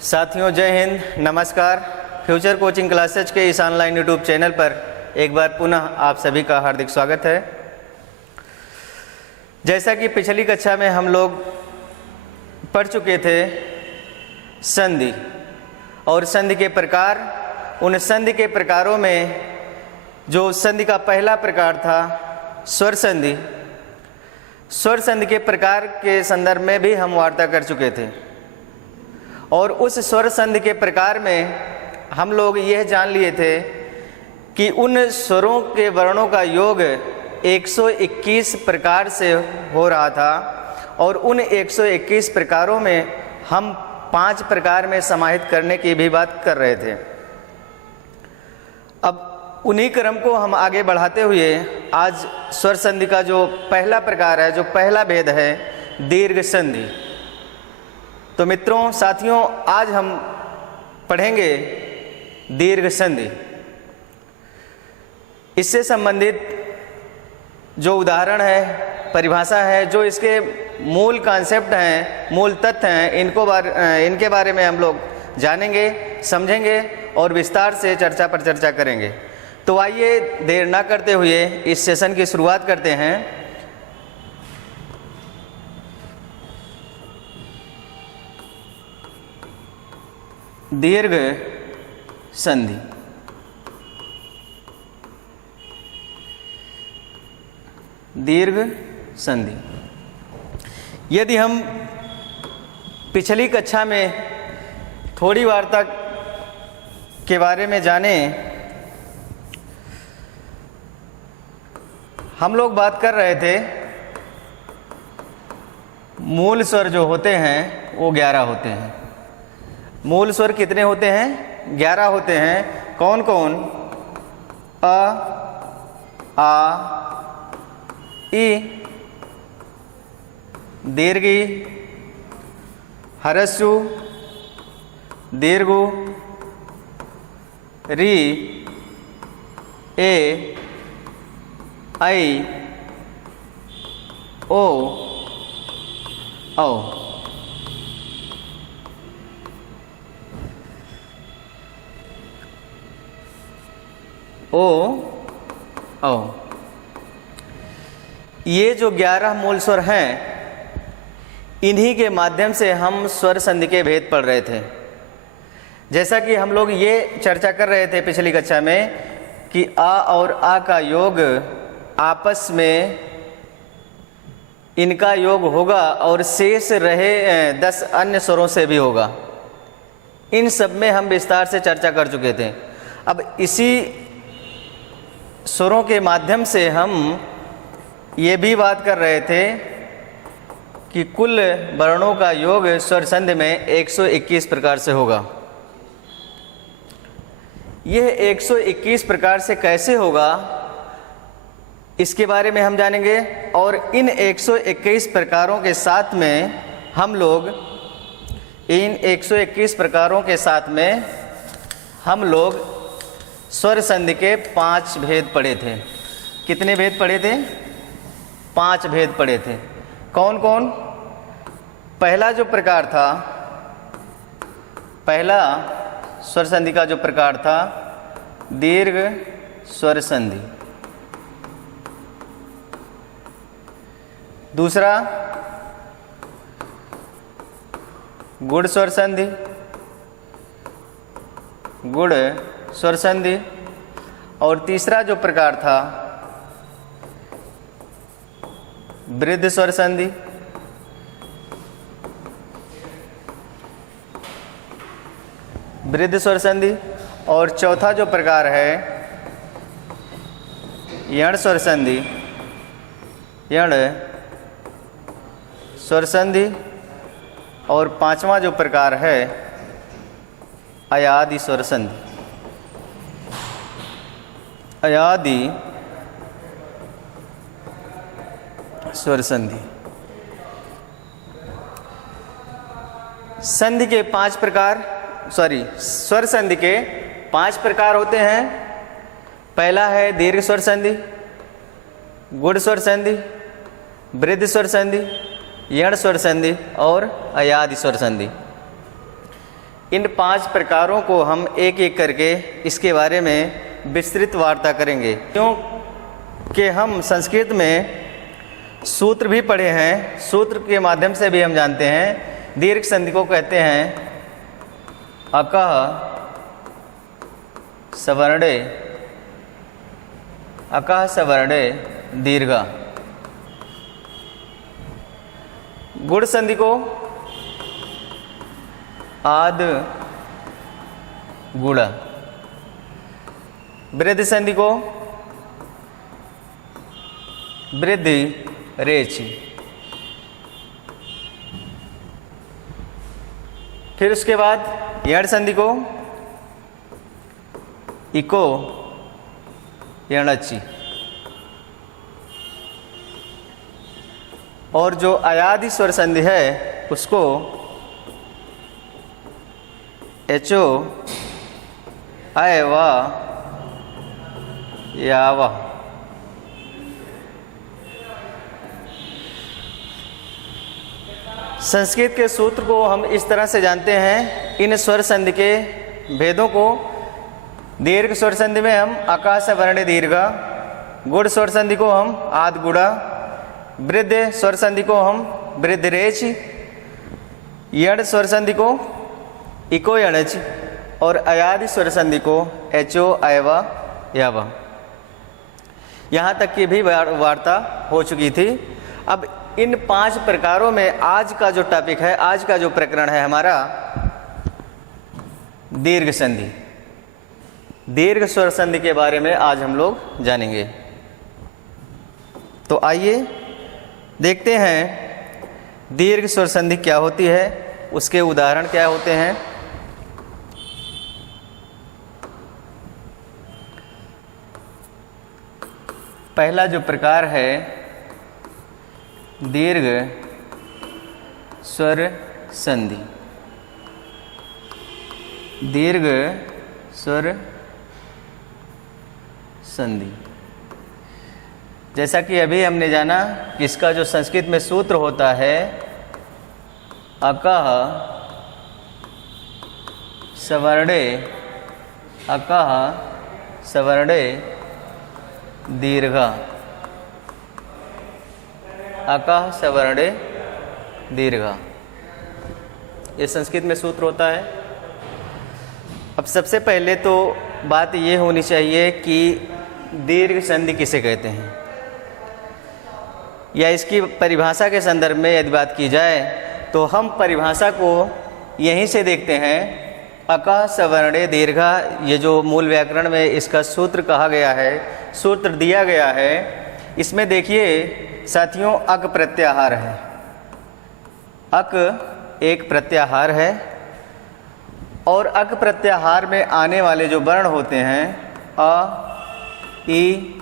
साथियों जय हिंद, नमस्कार। फ्यूचर कोचिंग क्लासेज के इस ऑनलाइन यूट्यूब चैनल पर एक बार पुनः आप सभी का हार्दिक स्वागत है। जैसा कि पिछली कक्षा में हम लोग पढ़ चुके थे संधि और संधि के प्रकार, उन संधि के प्रकारों में जो संधि का पहला प्रकार था स्वर संधि, स्वर संधि के प्रकार के संदर्भ में भी हम वार्ता कर चुके थे। और उस स्वर संधि के प्रकार में हम लोग यह जान लिए थे कि उन स्वरों के वर्णों का योग 121 प्रकार से हो रहा था और उन 121 प्रकारों में हम 5 प्रकार में समाहित करने की भी बात कर रहे थे। अब उन्हीं क्रम को हम आगे बढ़ाते हुए आज स्वर संधि का जो पहला प्रकार है, जो पहला भेद है, दीर्घ संधि। तो मित्रों, साथियों, आज हम पढ़ेंगे दीर्घ संधि। इससे संबंधित जो उदाहरण है, परिभाषा है, जो इसके मूल कॉन्सेप्ट हैं, मूल तथ्य हैं, इनके बारे में हम लोग जानेंगे, समझेंगे और विस्तार से चर्चा पर चर्चा करेंगे। तो आइए देर ना करते हुए इस सेशन की शुरुआत करते हैं। दीर्घ संधि। दीर्घ संधि, यदि हम पिछली कक्षा में थोड़ी वार्ता के बारे में जानें, हम लोग बात कर रहे थे मूल स्वर जो होते हैं वो 11 होते हैं। मूल स्वर कितने होते हैं? 11 होते हैं। कौन कौन? अ, आ, ई, दीर्घी, ह्रस्व, दीर्घ, री, ए, आई, ओ, औ। ओ, औ। ये जो 11 मूल स्वर हैं, इन्हीं के माध्यम से हम स्वर संधि के भेद पढ़ रहे थे। जैसा कि हम लोग ये चर्चा कर रहे थे पिछली कक्षा में कि आ और आ का योग आपस में इनका योग होगा और शेष रहे 10 अन्य स्वरों से भी होगा। इन सब में हम विस्तार से चर्चा कर चुके थे। अब इसी स्वरों के माध्यम से हम ये भी बात कर रहे थे कि कुल वर्णों का योग स्वर संधि में 121 प्रकार से होगा। यह 121 प्रकार से कैसे होगा, इसके बारे में हम जानेंगे। और इन 121 प्रकारों के साथ में हम लोग स्वर संधि के 5 भेद पढ़े थे। कितने भेद पढ़े थे? 5 भेद पढ़े थे। कौन कौन? पहला जो प्रकार था, पहला स्वर संधि का जो प्रकार था, दीर्घ स्वर संधि। दूसरा गुड़ स्वर संधि, गुड़ स्वर संधि। और तीसरा जो प्रकार था वृद्ध स्वर संधि। वृद्ध स्वर संधि। और चौथा जो प्रकार है यण स्वर संधि, यण स्वर संधि। और 5वां जो प्रकार है अयादि स्वर संधि। अयादि स्वर संधि। संधि के 5 प्रकार, स्वर संधि के 5 प्रकार होते हैं। पहला है दीर्घ स्वर संधि, गुड़ स्वर संधि, वृद्ध स्वर संधि, यण स्वर संधि और अयादि स्वर संधि। इन 5 प्रकारों को हम एक एक करके इसके बारे में विस्तृत वार्ता करेंगे, क्योंकि हम संस्कृत में सूत्र भी पढ़े हैं, सूत्र के माध्यम से भी हम जानते हैं दीर्घ संधि को कहते हैं अकः सवर्णे, अकः सवर्णे दीर्घा। गुण संधि को आद गुड़ा, वृद्धि संधि को वृद्धि रेचि। फिर उसके बाद यण संधि को इको यणचि। और जो अयादि स्वर संधि है उसको एचो अय व या व। संस्कृत के सूत्र को हम इस तरह से जानते हैं, इन स्वर संधि के भेदों को। दीर्घ स्वर संधि में हम आकाश वर्ण दीर्घा, गुड़ स्वर संधि को हम आद गुड़ा, वृद्ध स्वर संधि को हम वृद्ध रेच, यण स्वर संधि को इको यणच और अयादि स्वर संधि को एचो अयवा यावा। यहाँ तक की भी वार्ता हो चुकी थी। अब इन 5 प्रकारों में आज का जो टॉपिक है, आज का जो प्रकरण है हमारा दीर्घ संधि, दीर्घ स्वर संधि के बारे में आज हम लोग जानेंगे। तो आइए देखते हैं दीर्घ स्वर संधि क्या होती है, उसके उदाहरण क्या होते हैं। पहला जो प्रकार है दीर्घ स्वर संधि, दीर्घ स्वर संधि। जैसा कि अभी हमने जाना कि इसका जो संस्कृत में सूत्र होता है अकः सवर्णे, अकः सवर्णे दीर्घा, अकः सवर्णे दीर्घा, ये संस्कृत में सूत्र होता है। अब सबसे पहले तो बात ये होनी चाहिए कि दीर्घ संधि किसे कहते हैं, या इसकी परिभाषा के संदर्भ में यदि बात की जाए तो हम परिभाषा को यहीं से देखते हैं। अकः सवर्णे दीर्घा, ये जो मूल व्याकरण में इसका सूत्र कहा गया है, सूत्र दिया गया है, इसमें देखिए साथियों अक प्रत्याहार है। अक एक प्रत्याहार है और अक प्रत्याहार में आने वाले जो वर्ण होते हैं अ, ई,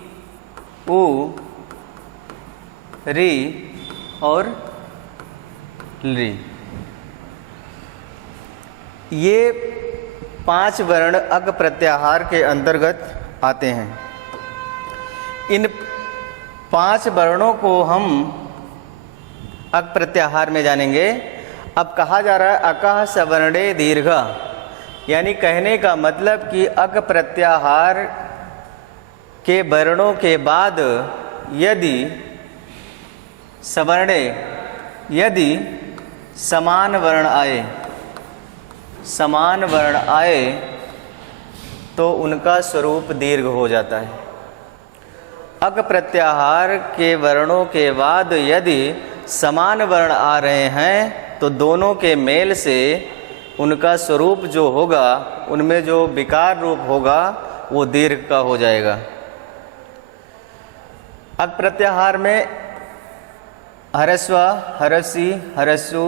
उ, री और ली, ये 5 वर्ण अक प्रत्याहार के अंतर्गत आते हैं। इन 5 वर्णों को हम अक प्रत्याहार में जानेंगे। अब कहा जा रहा है अकः सवर्णे दीर्घा, यानी कहने का मतलब कि अक प्रत्याहार के वर्णों के बाद यदि सवर्णे, यदि समान वर्ण आए, समान वर्ण आए तो उनका स्वरूप दीर्घ हो जाता है। अक प्रत्याहार के वर्णों के बाद यदि समान वर्ण आ रहे हैं तो दोनों के मेल से उनका स्वरूप जो होगा, उनमें जो विकार रूप होगा वो दीर्घ का हो जाएगा। अक प्रत्याहार में हरस्व, हरसी, हरसु,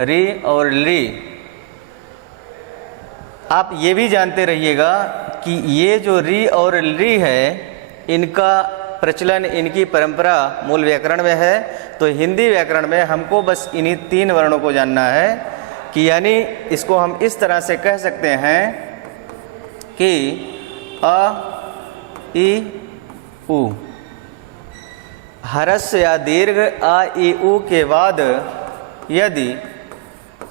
री और ली। आप ये भी जानते रहिएगा कि ये जो री और ली है, इनका प्रचलन, इनकी परंपरा मूल व्याकरण में है। तो हिंदी व्याकरण में हमको बस इन्हीं 3 वर्णों को जानना है कि यानी इसको हम इस तरह से कह सकते हैं कि अ, ई, उ। हरस या दीर्घ आ, ई, उ के बाद यदि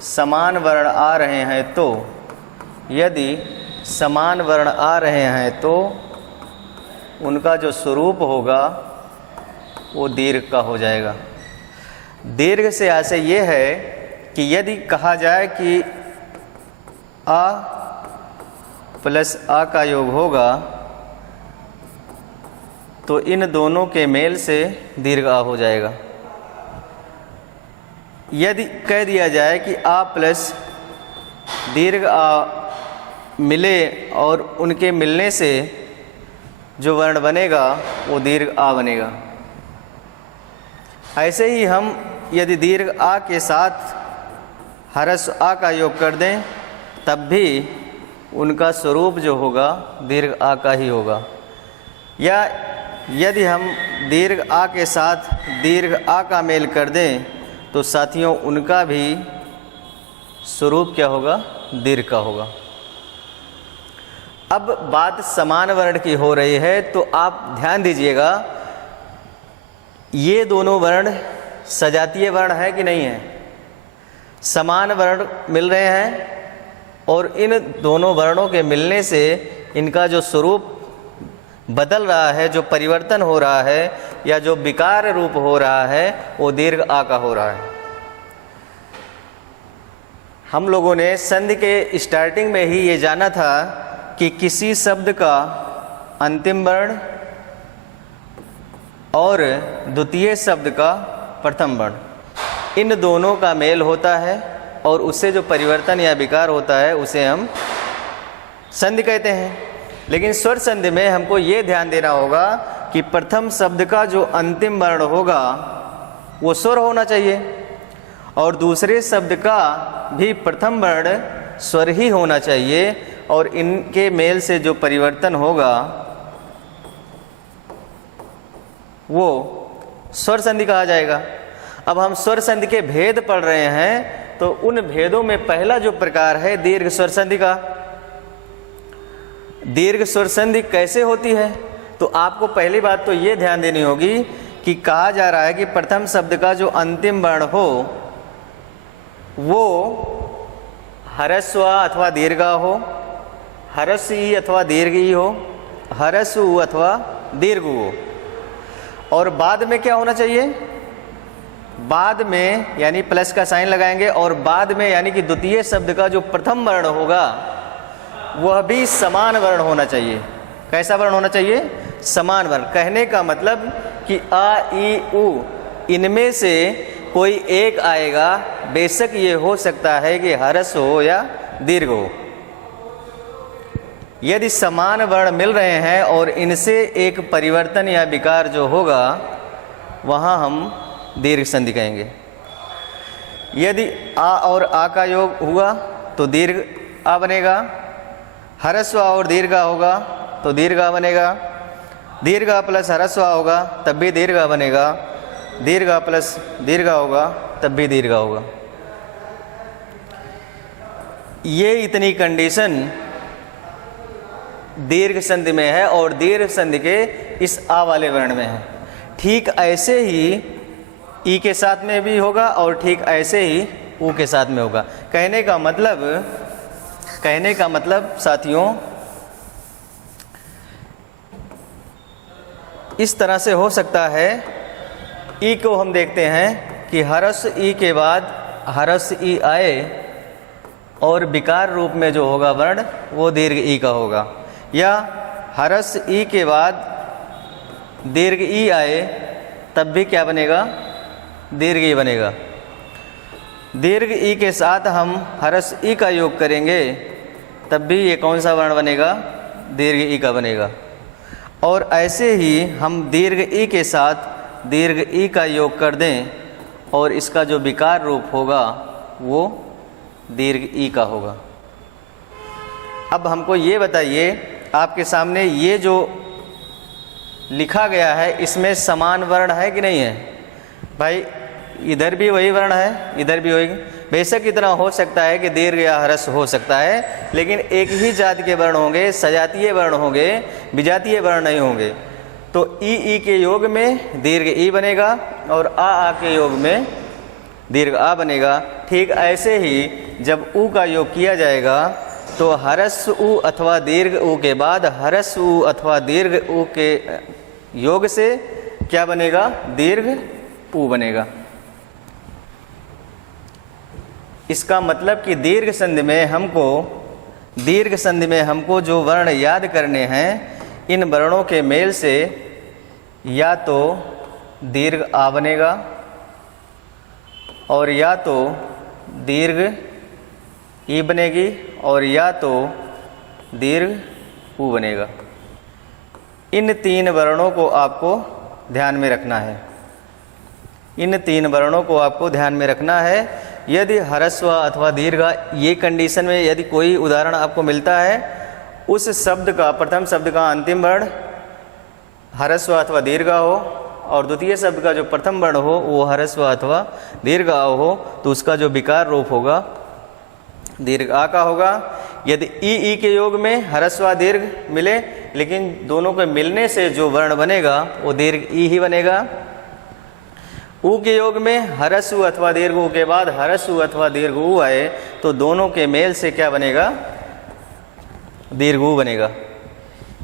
समान वर्ण आ रहे हैं तो यदि समान वर्ण आ रहे हैं तो उनका जो स्वरूप होगा वो दीर्घ का हो जाएगा। दीर्घ से आशय ये है कि यदि कहा जाए कि आ प्लस आ का योग होगा तो इन दोनों के मेल से दीर्घ आ हो जाएगा। यदि कह दिया जाए कि आ प्लस दीर्घ आ मिले और उनके मिलने से जो वर्ण बनेगा वो दीर्घ आ बनेगा। ऐसे ही हम यदि दीर्घ आ के साथ ह्रस्व आ का योग कर दें तब भी उनका स्वरूप जो होगा दीर्घ आ का ही होगा। या यदि हम दीर्घ आ के साथ दीर्घ आ का मेल कर दें तो साथियों उनका भी स्वरूप क्या होगा, दीर्घ का होगा। अब बात समान वर्ण की हो रही है तो आप ध्यान दीजिएगा, ये दोनों वर्ण सजातीय वर्ण है कि नहीं है? समान वर्ण मिल रहे हैं और इन दोनों वर्णों के मिलने से इनका जो स्वरूप बदल रहा है, जो परिवर्तन हो रहा है या जो विकार रूप हो रहा है वो दीर्घ आ का हो रहा है। हम लोगों ने संधि के स्टार्टिंग में ही ये जाना था कि किसी शब्द का अंतिम वर्ण और द्वितीय शब्द का प्रथम वर्ण इन दोनों का मेल होता है और उससे जो परिवर्तन या विकार होता है उसे हम संधि कहते हैं। लेकिन स्वर संधि में हमको ये ध्यान देना होगा कि प्रथम शब्द का जो अंतिम वर्ण होगा वो स्वर होना चाहिए और दूसरे शब्द का भी प्रथम वर्ण स्वर ही होना चाहिए और इनके मेल से जो परिवर्तन होगा वो स्वर संधि कहा जाएगा। अब हम स्वर संधि के भेद पढ़ रहे हैं तो उन भेदों में पहला जो प्रकार है दीर्घ स्वर संधि का। दीर्घ स्वर संधि कैसे होती है? तो आपको पहली बात तो ये ध्यान देनी होगी कि कहा जा रहा है कि प्रथम शब्द का जो अंतिम वर्ण हो वो ह्रस्व अथवा दीर्घ हो, ह्रस्व ई अथवा दीर्घ ई हो, ह्रस्व उ अथवा दीर्घ हो। और बाद में क्या होना चाहिए? बाद में यानी प्लस का साइन लगाएंगे और बाद में यानी कि द्वितीय शब्द का जो प्रथम वर्ण होगा वह भी समान वर्ण होना चाहिए। कैसा वर्ण होना चाहिए? समान वर्ण। कहने का मतलब कि आ ई उ इनमें से कोई एक आएगा, बेशक ये हो सकता है कि ह्रस्व हो या दीर्घ हो। यदि समान वर्ण मिल रहे हैं और इनसे एक परिवर्तन या विकार जो होगा वहाँ हम दीर्घ संधि कहेंगे। यदि आ और आ का योग हुआ तो दीर्घ आ बनेगा, ह्रस्व आ और दीर्घ आ होगा तो दीर्घ आ बनेगा, दीर्घ आ प्लस ह्रस्व आ होगा तब भी दीर्घ आ बनेगा, दीर्घ आ प्लस दीर्घ आ होगा तब भी दीर्घ आ होगा। ये इतनी कंडीशन दीर्घ संधि में है और दीर्घ संधि के इस आ वाले वर्ण में है। ठीक ऐसे ही ई के साथ में भी होगा और ठीक ऐसे ही ऊ के साथ में होगा। कहने का मतलब साथियों इस तरह से हो सकता है। ई को हम देखते हैं कि ह्रस्व ई के बाद ह्रस्व ई आए और विकार रूप में जो होगा वर्ण वो दीर्घ ई का होगा, या ह्रस्व ई के बाद दीर्घ ई आए तब भी क्या बनेगा? दीर्घ ई बनेगा। दीर्घ ई के साथ हम ह्रस्व ई का योग करेंगे तब भी ये कौन सा वर्ण बनेगा? दीर्घ ई का बनेगा। और ऐसे ही हम दीर्घ ई के साथ दीर्घ ई का योग कर दें और इसका जो विकार रूप होगा वो दीर्घ ई का होगा। अब हमको ये बताइए, आपके सामने ये जो लिखा गया है इसमें समान वर्ण है कि नहीं है? भाई इधर भी वही वर्ण है, इधर भी वही। बेशक इतना हो सकता है कि दीर्घ या ह्रस्व हो सकता है, लेकिन एक ही जाति के वर्ण होंगे, सजातीय वर्ण होंगे, विजातीय वर्ण नहीं होंगे। तो ई के योग में दीर्घ ई बनेगा और आ के योग में दीर्घ आ बनेगा। ठीक ऐसे ही जब ऊ का योग किया जाएगा तो हरस उ अथवा दीर्घ उ के बाद हरस उ अथवा दीर्घ उ के योग से क्या बनेगा? दीर्घ उ बनेगा। इसका मतलब कि दीर्घ संधि में हमको जो वर्ण याद करने हैं, इन वर्णों के मेल से या तो दीर्घ आ बनेगा और या तो दीर्घ ई बनेगी और या तो दीर्घ उ बनेगा। इन तीन वर्णों को आपको ध्यान में रखना है। इन तीन वर्णों को आपको ध्यान में रखना है। यदि ह्रस्व अथवा दीर्घ, ये कंडीशन में यदि कोई उदाहरण आपको मिलता है, उस शब्द का प्रथम शब्द का अंतिम वर्ण ह्रस्व अथवा दीर्घ हो और द्वितीय शब्द का जो प्रथम वर्ण हो वो ह्रस्व अथवा दीर्घ हो, तो उसका जो विकार रूप होगा दीर्घ आ का होगा। यदि ई के योग में ह्रस्व दीर्घ मिले, लेकिन दोनों के मिलने से जो वर्ण बनेगा वो दीर्घ ई ही बनेगा। उ के योग में ह्रस्व अथवा दीर्घ उ के बाद ह्रस्व अथवा दीर्घ उ आए, तो दोनों के मेल से क्या बनेगा? दीर्घ उ बनेगा।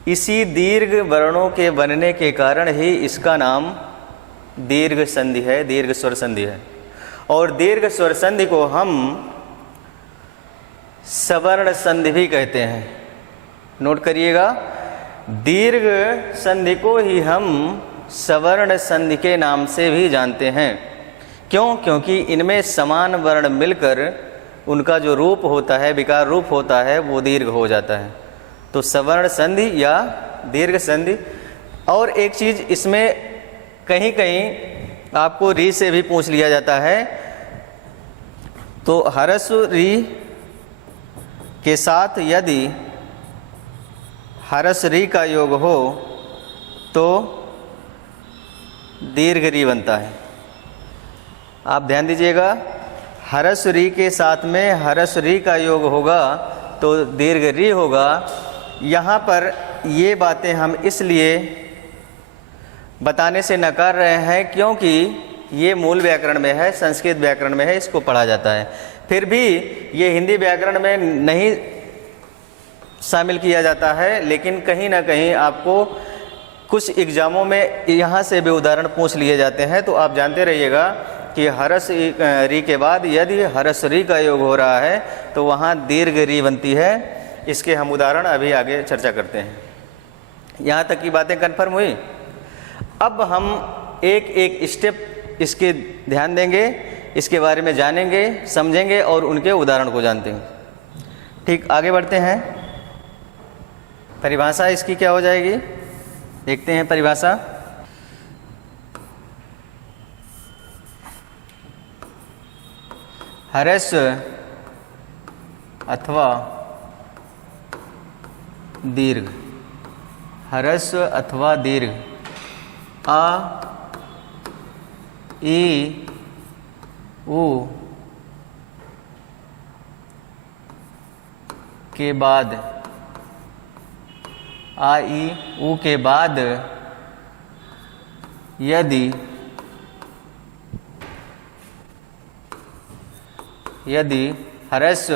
इसी दीर्घ वर्णों के बनने के कारण ही इसका नाम दीर्घ संधि है, दीर्घ स्वर संधि है। और दीर्घ स्वर संधि को हम सवर्ण संधि भी कहते हैं। नोट करिएगा, दीर्घ संधि को ही हम सवर्ण संधि के नाम से भी जानते हैं। क्यों? क्योंकि इनमें समान वर्ण मिलकर उनका जो रूप होता है, विकार रूप होता है, वो दीर्घ हो जाता है। तो सवर्ण संधि या दीर्घ संधि। और एक चीज़ इसमें कहीं कहीं आपको री से भी पूछ लिया जाता है, तो ह्रस्व री के साथ यदि ह्रस्व री का योग हो तो दीर्घ री बनता है। आप ध्यान दीजिएगा, ह्रस्व री के साथ में ह्रस्व री का योग होगा तो दीर्घ री होगा। यहाँ पर ये बातें हम इसलिए बताने से नकार रहे हैं क्योंकि ये मूल व्याकरण में है, संस्कृत व्याकरण में है, इसको पढ़ा जाता है। फिर भी ये हिंदी व्याकरण में नहीं शामिल किया जाता है, लेकिन कहीं ना कहीं आपको कुछ एग्जामों में यहाँ से भी उदाहरण पूछ लिए जाते हैं। तो आप जानते रहिएगा कि ह्रस्व री के बाद यदि ह्रस्व री का योग हो रहा है तो वहाँ दीर्घ री बनती है। इसके हम उदाहरण अभी आगे चर्चा करते हैं। यहाँ तक की बातें कन्फर्म हुई। अब हम एक एक स्टेप इसके ध्यान देंगे, इसके बारे में जानेंगे, समझेंगे और उनके उदाहरण को जानते हैं। ठीक, आगे बढ़ते हैं। परिभाषा इसकी क्या हो जाएगी, देखते हैं परिभाषा। ह्रस्व अथवा दीर्घ, ह्रस्व अथवा दीर्घ आ ई उ के बाद, आ ई उ के बाद यदि ह्रस्व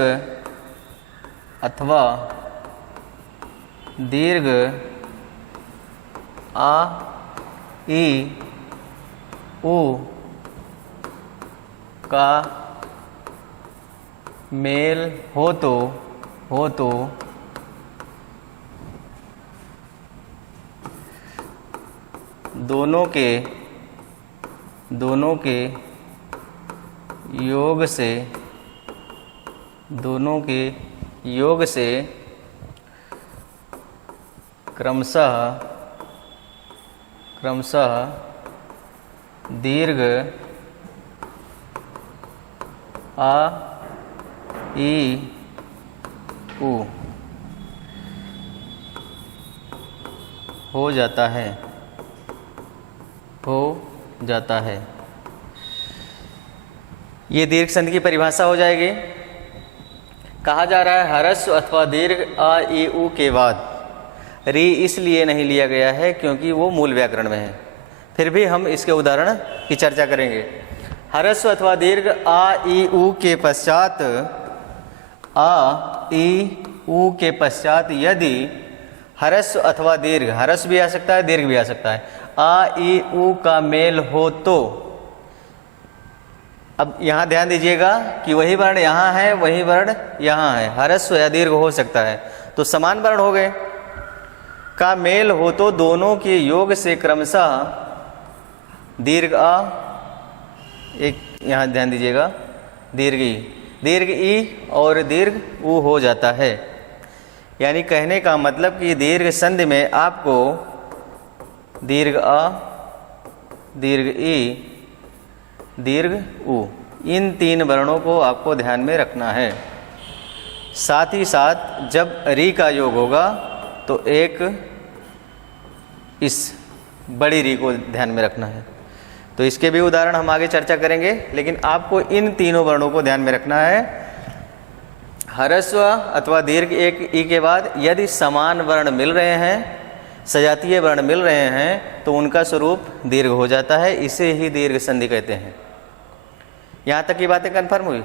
अथवा दीर्घ आ ई उ का मेल हो तो दोनों के योग से क्रमशः दीर्घ आ ई उ हो जाता है। ये दीर्घ संधि की परिभाषा हो जाएगी। कहा जा रहा है ह्रस्व अथवा दीर्घ आ ई उ के बाद री इसलिए नहीं लिया गया है क्योंकि वो मूल व्याकरण में है। फिर भी हम इसके उदाहरण की चर्चा करेंगे। ह्रस्व अथवा दीर्घ आ ई उ के पश्चात आ ई ऊ के पश्चात यदि ह्रस्व अथवा दीर्घ, ह्रस्व भी आ सकता है, दीर्घ भी आ सकता है, आ ई ऊ का मेल हो तो, अब यहाँ ध्यान दीजिएगा कि वही वर्ण यहाँ है, वही वर्ण यहाँ है, ह्रस्व या दीर्घ हो सकता है, तो समान वर्ण हो गए, का मेल हो तो दोनों के योग से क्रमशः दीर्घ आ, एक यहाँ ध्यान दीजिएगा, दीर्घ ई और दीर्घ ऊ हो जाता है। यानी कहने का मतलब कि दीर्घ संधि में आपको दीर्घ आ, दीर्घ ई, दीर्घ ऊ, इन तीन वर्णों को आपको ध्यान में रखना है। साथ ही साथ जब री का योग होगा तो एक इस बड़ी री को ध्यान में रखना है। तो इसके भी उदाहरण हम आगे चर्चा करेंगे, लेकिन आपको इन तीनों वर्णों को ध्यान में रखना है। ह्रस्व अथवा दीर्घ एक ई के बाद यदि समान वर्ण मिल रहे हैं, सजातीय वर्ण मिल रहे हैं, तो उनका स्वरूप दीर्घ हो जाता है, इसे ही दीर्घ संधि कहते हैं। यहाँ तक की बातें कन्फर्म हुई?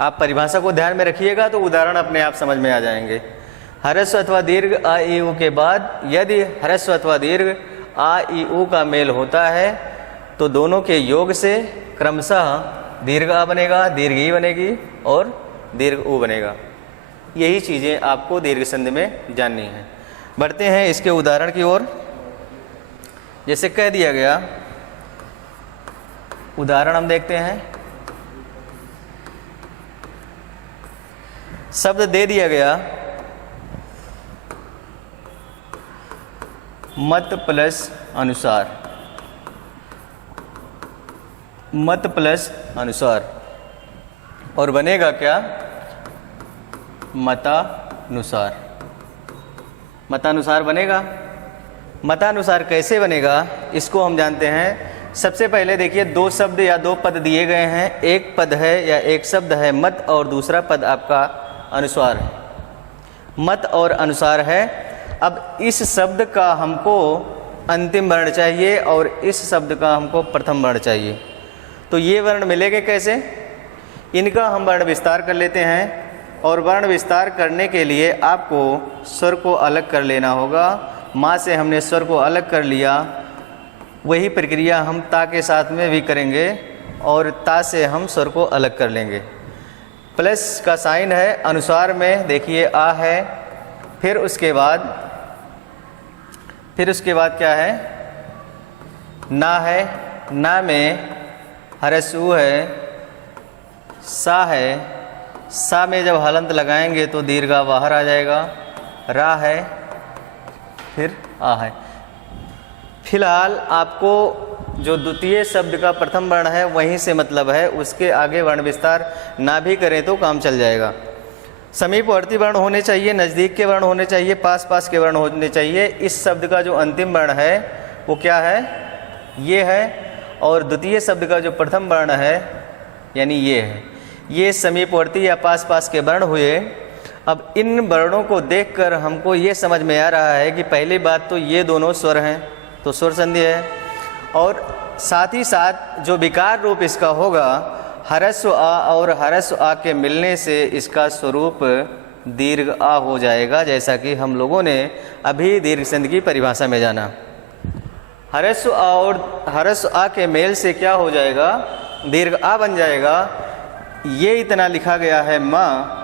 आप परिभाषा को ध्यान में रखिएगा तो उदाहरण अपने आप समझ में आ जाएंगे। ह्रस्व अथवा दीर्घ आ ई ऊ के बाद यदि ह्रस्व अथवा दीर्घ आ ई ऊ का मेल होता है तो दोनों के योग से क्रमशः दीर्घ आ बनेगा, दीर्घ ई बनेगी और दीर्घ ऊ बनेगा। यही चीज़ें आपको दीर्घ संधि में जाननी है। बढ़ते हैं इसके उदाहरण की ओर। जैसे कह दिया गया, उदाहरण हम देखते हैं। शब्द दे दिया गया मत प्लस अनुसार, मत प्लस अनुसार, और बनेगा क्या? मतानुसार। मतानुसार बनेगा। मतानुसार कैसे बनेगा इसको हम जानते हैं। सबसे पहले देखिए, दो शब्द या दो पद दिए गए हैं, एक पद है या एक शब्द है मत और दूसरा पद आपका अनुसार है। मत और अनुसार है। अब इस शब्द का हमको अंतिम वर्ण चाहिए और इस शब्द का हमको प्रथम वर्ण चाहिए। तो ये वर्ण मिलेंगे कैसे? इनका हम वर्ण विस्तार कर लेते हैं, और वर्ण विस्तार करने के लिए आपको स्वर को अलग कर लेना होगा। माँ से हमने स्वर को अलग कर लिया, वही प्रक्रिया हम ता के साथ में भी करेंगे, और ता से हम स्वर को अलग कर लेंगे। प्लस का साइन है। अनुसार में देखिए आ है, फिर उसके बाद क्या है? ना है। ना में ह्रस्व है, सा है, सा में जब हलंत लगाएंगे तो दीर्घा बाहर आ जाएगा। रा है, फिर आ है। फिलहाल आपको जो द्वितीय शब्द का प्रथम वर्ण है वहीं से मतलब है, उसके आगे वर्ण विस्तार ना भी करें तो काम चल जाएगा। समीपवर्ती वर्ण होने चाहिए, नज़दीक के वर्ण होने चाहिए, पास पास के वर्ण होने चाहिए। इस शब्द का जो अंतिम वर्ण है वो क्या है? ये है। और द्वितीय शब्द का जो प्रथम वर्ण है यानी ये है। ये समीपवर्ती या पास पास के वर्ण हुए। अब इन वर्णों को देखकर हमको ये समझ में आ रहा है कि पहली बात तो ये दोनों स्वर हैं, तो स्वर संधि है। और साथ ही साथ जो विकार रूप इसका होगा, ह्रस्व आ और ह्रस्व आ के मिलने से इसका स्वरूप दीर्घ आ हो जाएगा, जैसा कि हम लोगों ने अभी दीर्घ संधि की परिभाषा में जाना। ह्रस्व आ और ह्रस्व आ के मेल से क्या हो जाएगा? दीर्घ आ बन जाएगा। ये इतना लिखा गया है माँ,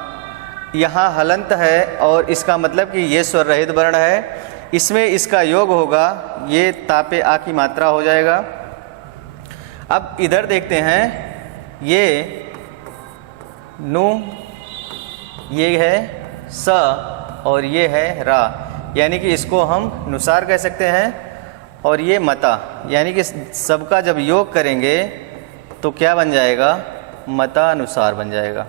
यहाँ हलंत है और इसका मतलब कि ये स्वर रहित वर्ण है, इसमें इसका योग होगा, ये तापे आ की मात्रा हो जाएगा। अब इधर देखते हैं, ये नु, ये है स और ये है रा, यानी कि इसको हम नुसार कह सकते हैं। और ये मता, यानी कि सबका जब योग करेंगे तो क्या बन जाएगा? मतानुसार बन जाएगा।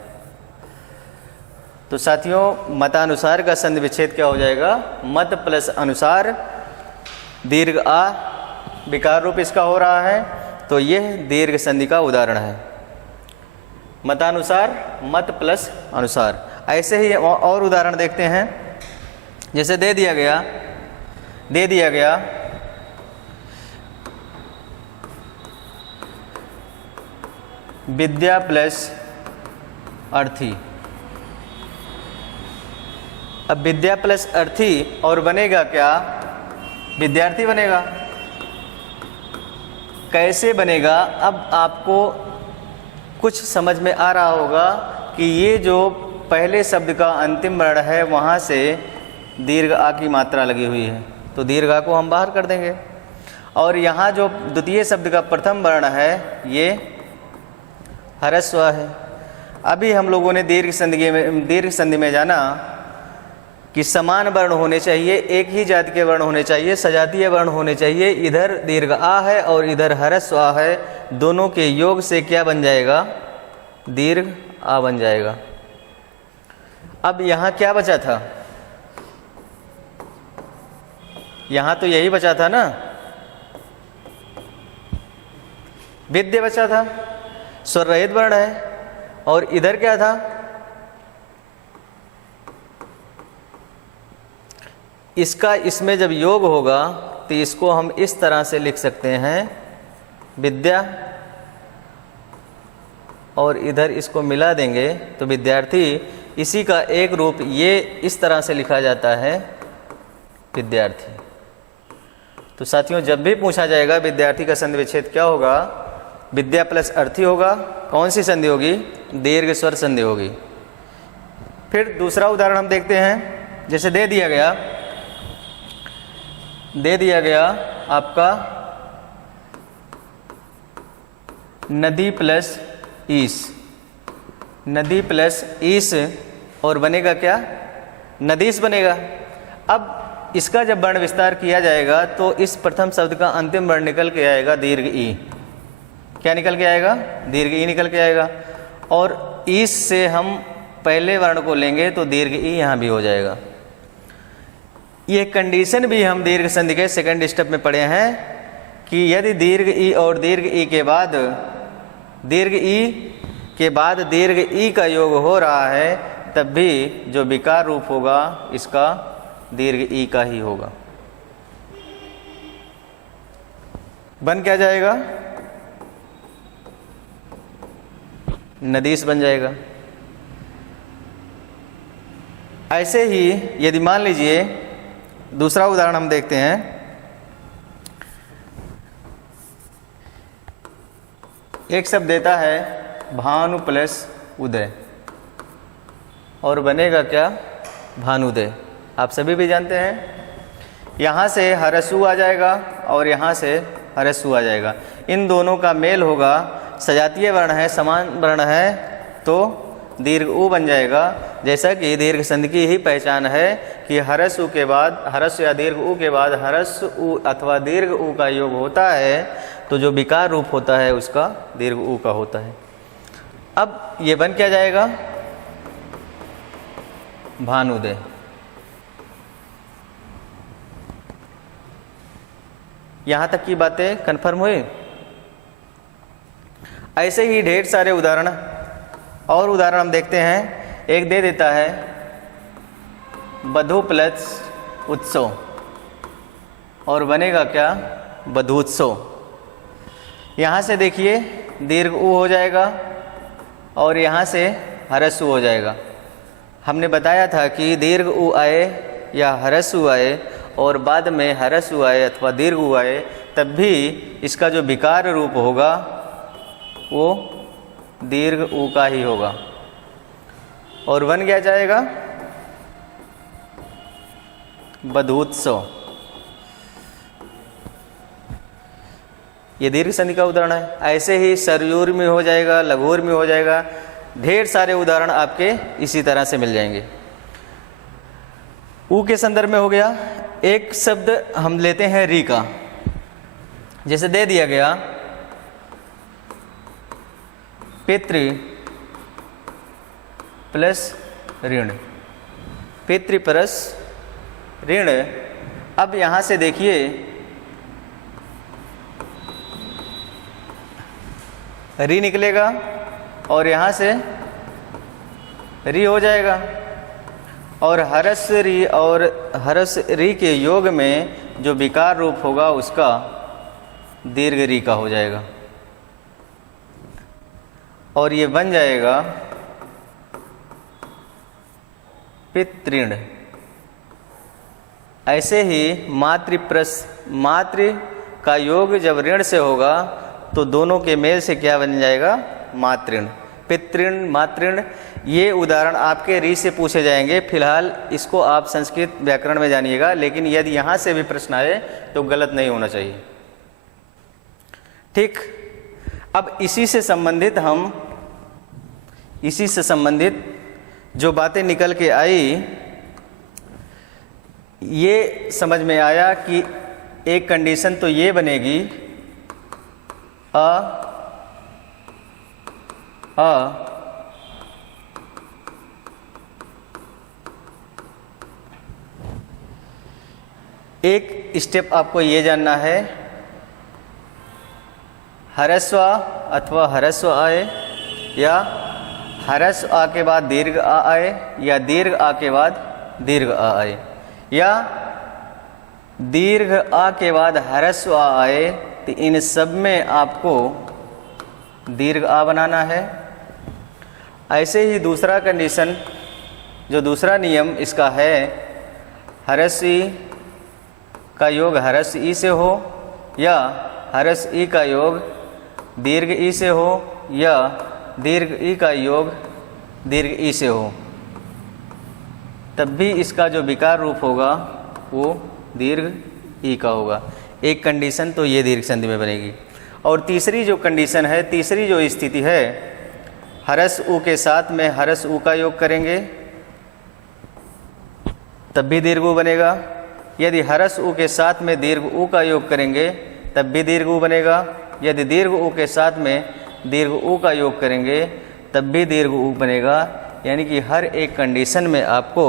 तो साथियों, मतानुसार का संधि विच्छेद क्या हो जाएगा? मत प्लस अनुसार, दीर्घ आ विकार रूप इसका हो रहा है, तो यह दीर्घ संधि का उदाहरण है। मतानुसार, मत प्लस अनुसार। ऐसे ही और उदाहरण देखते हैं। जैसे दे दिया गया विद्या प्लस अर्थी। अब विद्या प्लस अर्थी और बनेगा क्या? विद्यार्थी बनेगा। कैसे बनेगा? अब आपको कुछ समझ में आ रहा होगा कि ये जो पहले शब्द का अंतिम वर्ण है वहाँ से दीर्घ आ की मात्रा लगी हुई है, तो दीर्घ आ को हम बाहर कर देंगे। और यहाँ जो द्वितीय शब्द का प्रथम वर्ण है ये ह्रस्व है। अभी हम लोगों ने दीर्घ संधि में जाना कि समान वर्ण होने चाहिए, एक ही जाति के वर्ण होने चाहिए, सजातीय वर्ण होने चाहिए। इधर दीर्घ आ है और इधर ह्रस्व आ है, दोनों के योग से क्या बन जाएगा? दीर्घ आ बन जाएगा। अब यहाँ क्या बचा था? यहाँ तो यही बचा था ना, विद्य बचा था, स्वर रहित वर्ण है। और इधर क्या था? इसका इसमें जब योग होगा तो इसको हम इस तरह से लिख सकते हैं विद्या, और इधर इसको मिला देंगे तो विद्यार्थी। इसी का एक रूप ये इस तरह से लिखा जाता है विद्यार्थी। तो साथियों, जब भी पूछा जाएगा विद्यार्थी का संधि विच्छेद क्या होगा, विद्या प्लस अर्थी होगा। कौन सी संधि होगी? दीर्घ स्वर संधि होगी। फिर दूसरा उदाहरण हम देखते हैं। जैसे दे दिया गया आपका नदी प्लस ईस, नदी प्लस ईस, और बनेगा क्या? नदीस बनेगा। अब इसका जब वर्ण विस्तार किया जाएगा तो इस प्रथम शब्द का अंतिम वर्ण निकल के आएगा दीर्घ ई। क्या निकल के आएगा? दीर्घ ई निकल के आएगा। और ईस से हम पहले वर्ण को लेंगे तो दीर्घ ई यहाँ भी हो जाएगा। ये कंडीशन भी हम दीर्घ संधि के सेकंड स्टेप में पढ़े हैं कि यदि दीर्घ ई और दीर्घ ई के बाद दीर्घ ई का योग हो रहा है, तब भी जो विकार रूप होगा इसका दीर्घ ई का ही होगा। बन क्या जाएगा? नदीस बन जाएगा। ऐसे ही यदि मान लीजिए दूसरा उदाहरण हम देखते हैं। एक शब्द देता है भानु प्लस उदय, और बनेगा क्या? भानुदय। आप सभी भी जानते हैं, यहाँ से ह्रस्व आ जाएगा और यहाँ से ह्रस्व आ जाएगा। इन दोनों का मेल होगा, सजातीय वर्ण है, समान वर्ण है, तो दीर्घ उ बन जाएगा। जैसा कि दीर्घ संधि की ही पहचान है कि ह्रस्व के बाद, ह्रस्व या दीर्घ उ के बाद ह्रस्व उ अथवा दीर्घ उ का योग होता है, तो जो विकार रूप होता है उसका दीर्घ उ का होता है। अब ये बन क्या जाएगा? भानुदय। यहाँ तक की बातें कन्फर्म हुई। ऐसे ही ढेर सारे उदाहरण हम देखते हैं। एक दे देता है बधु प्लस उत्सव, और बनेगा क्या? बधूत्सव। यहाँ से देखिए दीर्घ उ हो जाएगा और यहाँ से ह्रस्व हो जाएगा। हमने बताया था कि दीर्घ उ आए या ह्रस्व आए और बाद में ह्रस्व आए अथवा दीर्घ उ आए, तब भी इसका जो विकार रूप होगा वो दीर्घ उ का ही होगा। और बन क्या जाएगा? बधूत्सव। ये दीर्घ संधि का उदाहरण है। ऐसे ही सरयूर में हो जाएगा, लघुर में हो जाएगा। ढेर सारे उदाहरण आपके इसी तरह से मिल जाएंगे। उ के संदर्भ में हो गया। एक शब्द हम लेते हैं री का। जैसे दे दिया गया पितृ प्लस ऋण, पितृ प्लस ऋण। अब यहाँ से देखिए री निकलेगा और यहाँ से री हो जाएगा, और हरस री और हरस री के योग में जो विकार रूप होगा उसका दीर्घ री का हो जाएगा, और ये बन जाएगा पितृण। ऐसे ही मातृ का योग जब ऋण से होगा तो दोनों के मेल से क्या बन जाएगा? मातृण। पितृण, मातृण, ये उदाहरण आपके री से पूछे जाएंगे। फिलहाल इसको आप संस्कृत व्याकरण में जानिएगा, लेकिन यदि यहाँ से भी प्रश्न आए तो गलत नहीं होना चाहिए। ठीक, अब इसी से संबंधित जो बातें निकल के आई, ये समझ में आया कि एक कंडीशन तो ये बनेगी एक स्टेप आपको ये जानना है, ह्रस्व अथवा ह्रस्व आए, या ह्रस्व आ के बाद दीर्घ आ आए, या दीर्घ आ के बाद दीर्घ आ आए, या दीर्घ आ के बाद ह्रस्व आ आए। तो इन सब में आपको दीर्घ आ बनाना है। ऐसे ही दूसरा कंडीशन, जो दूसरा नियम इसका है, ह्रस्व ई का योग ह्रस्व ई से हो, या ह्रस्व ई का योग दीर्घ ई से हो, या दीर्घ ई का योग दीर्घ ई से हो, तब भी इसका जो विकार रूप होगा वो दीर्घ ई का होगा। एक कंडीशन तो ये दीर्घ संधि में बनेगी। और तीसरी जो कंडीशन है, तीसरी जो स्थिति है, ह्रस्व उ के साथ में ह्रस्व उ का योग करेंगे तब भी दीर्घ उ बनेगा। यदि ह्रस्व उ के साथ में दीर्घ उ का योग करेंगे तब भी दीर्घ उ बनेगा। यदि दीर्घ उ के साथ में दीर्घ उ का योग करेंगे तब भी दीर्घ उ बनेगा। यानी कि हर एक कंडीशन में आपको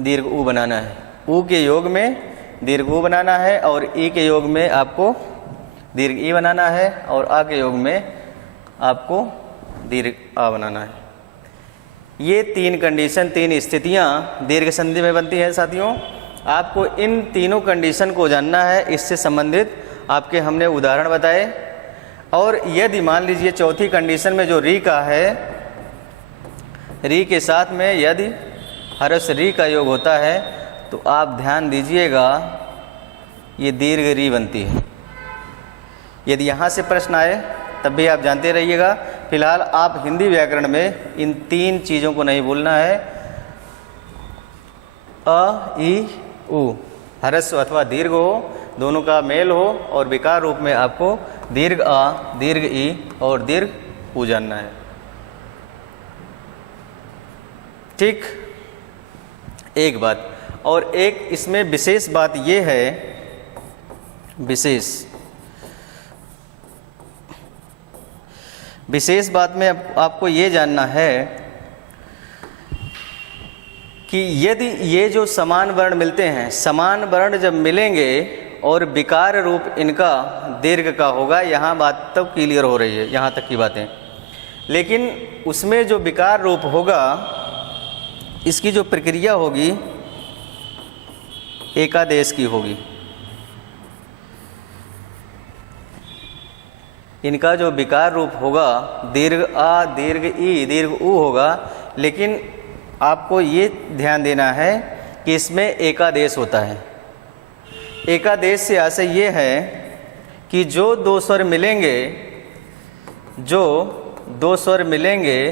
दीर्घ उ बनाना है। उ के योग में दीर्घ उ बनाना है, और ई के योग में आपको दीर्घ ई बनाना है, और आ के योग में आपको दीर्घ आ बनाना है। ये तीन कंडीशन, तीन स्थितियां दीर्घ संधि में बनती हैं साथियों। आपको इन तीनों कंडीशन को जानना है। इससे संबंधित आपके हमने उदाहरण बताए। और यदि मान लीजिए चौथी कंडीशन में जो री का है, री के साथ में यदि ह्रस्व री का योग होता है तो आप ध्यान दीजिएगा ये दीर्घ री बनती है। यदि यहाँ से प्रश्न आए तब भी आप जानते रहिएगा। फिलहाल आप हिंदी व्याकरण में इन तीन चीज़ों को नहीं भूलना है। अ, ई, उ, ह्रस्व अथवा दीर्घ हो, दोनों का मेल हो, और विकार रूप में आपको दीर्घ आ, दीर्घ ई और दीर्घ उ जानना है। ठीक, एक बात। और एक इसमें विशेष बात ये है, विशेष बात में आपको ये जानना है कि यदि ये जो समान वर्ण मिलते हैं, समान वर्ण जब मिलेंगे और विकार रूप इनका दीर्घ का होगा, यहाँ बात तो क्लियर हो रही है, यहाँ तक की बातें। लेकिन उसमें जो विकार रूप होगा, इसकी जो प्रक्रिया होगी एकादेश की होगी। इनका जो विकार रूप होगा दीर्घ आ, दीर्घ ई, दीर्घ उ होगा। लेकिन आपको ये ध्यान देना है कि इसमें एकादेश होता है। एकादेश से आशय ये है कि जो दो स्वर मिलेंगे,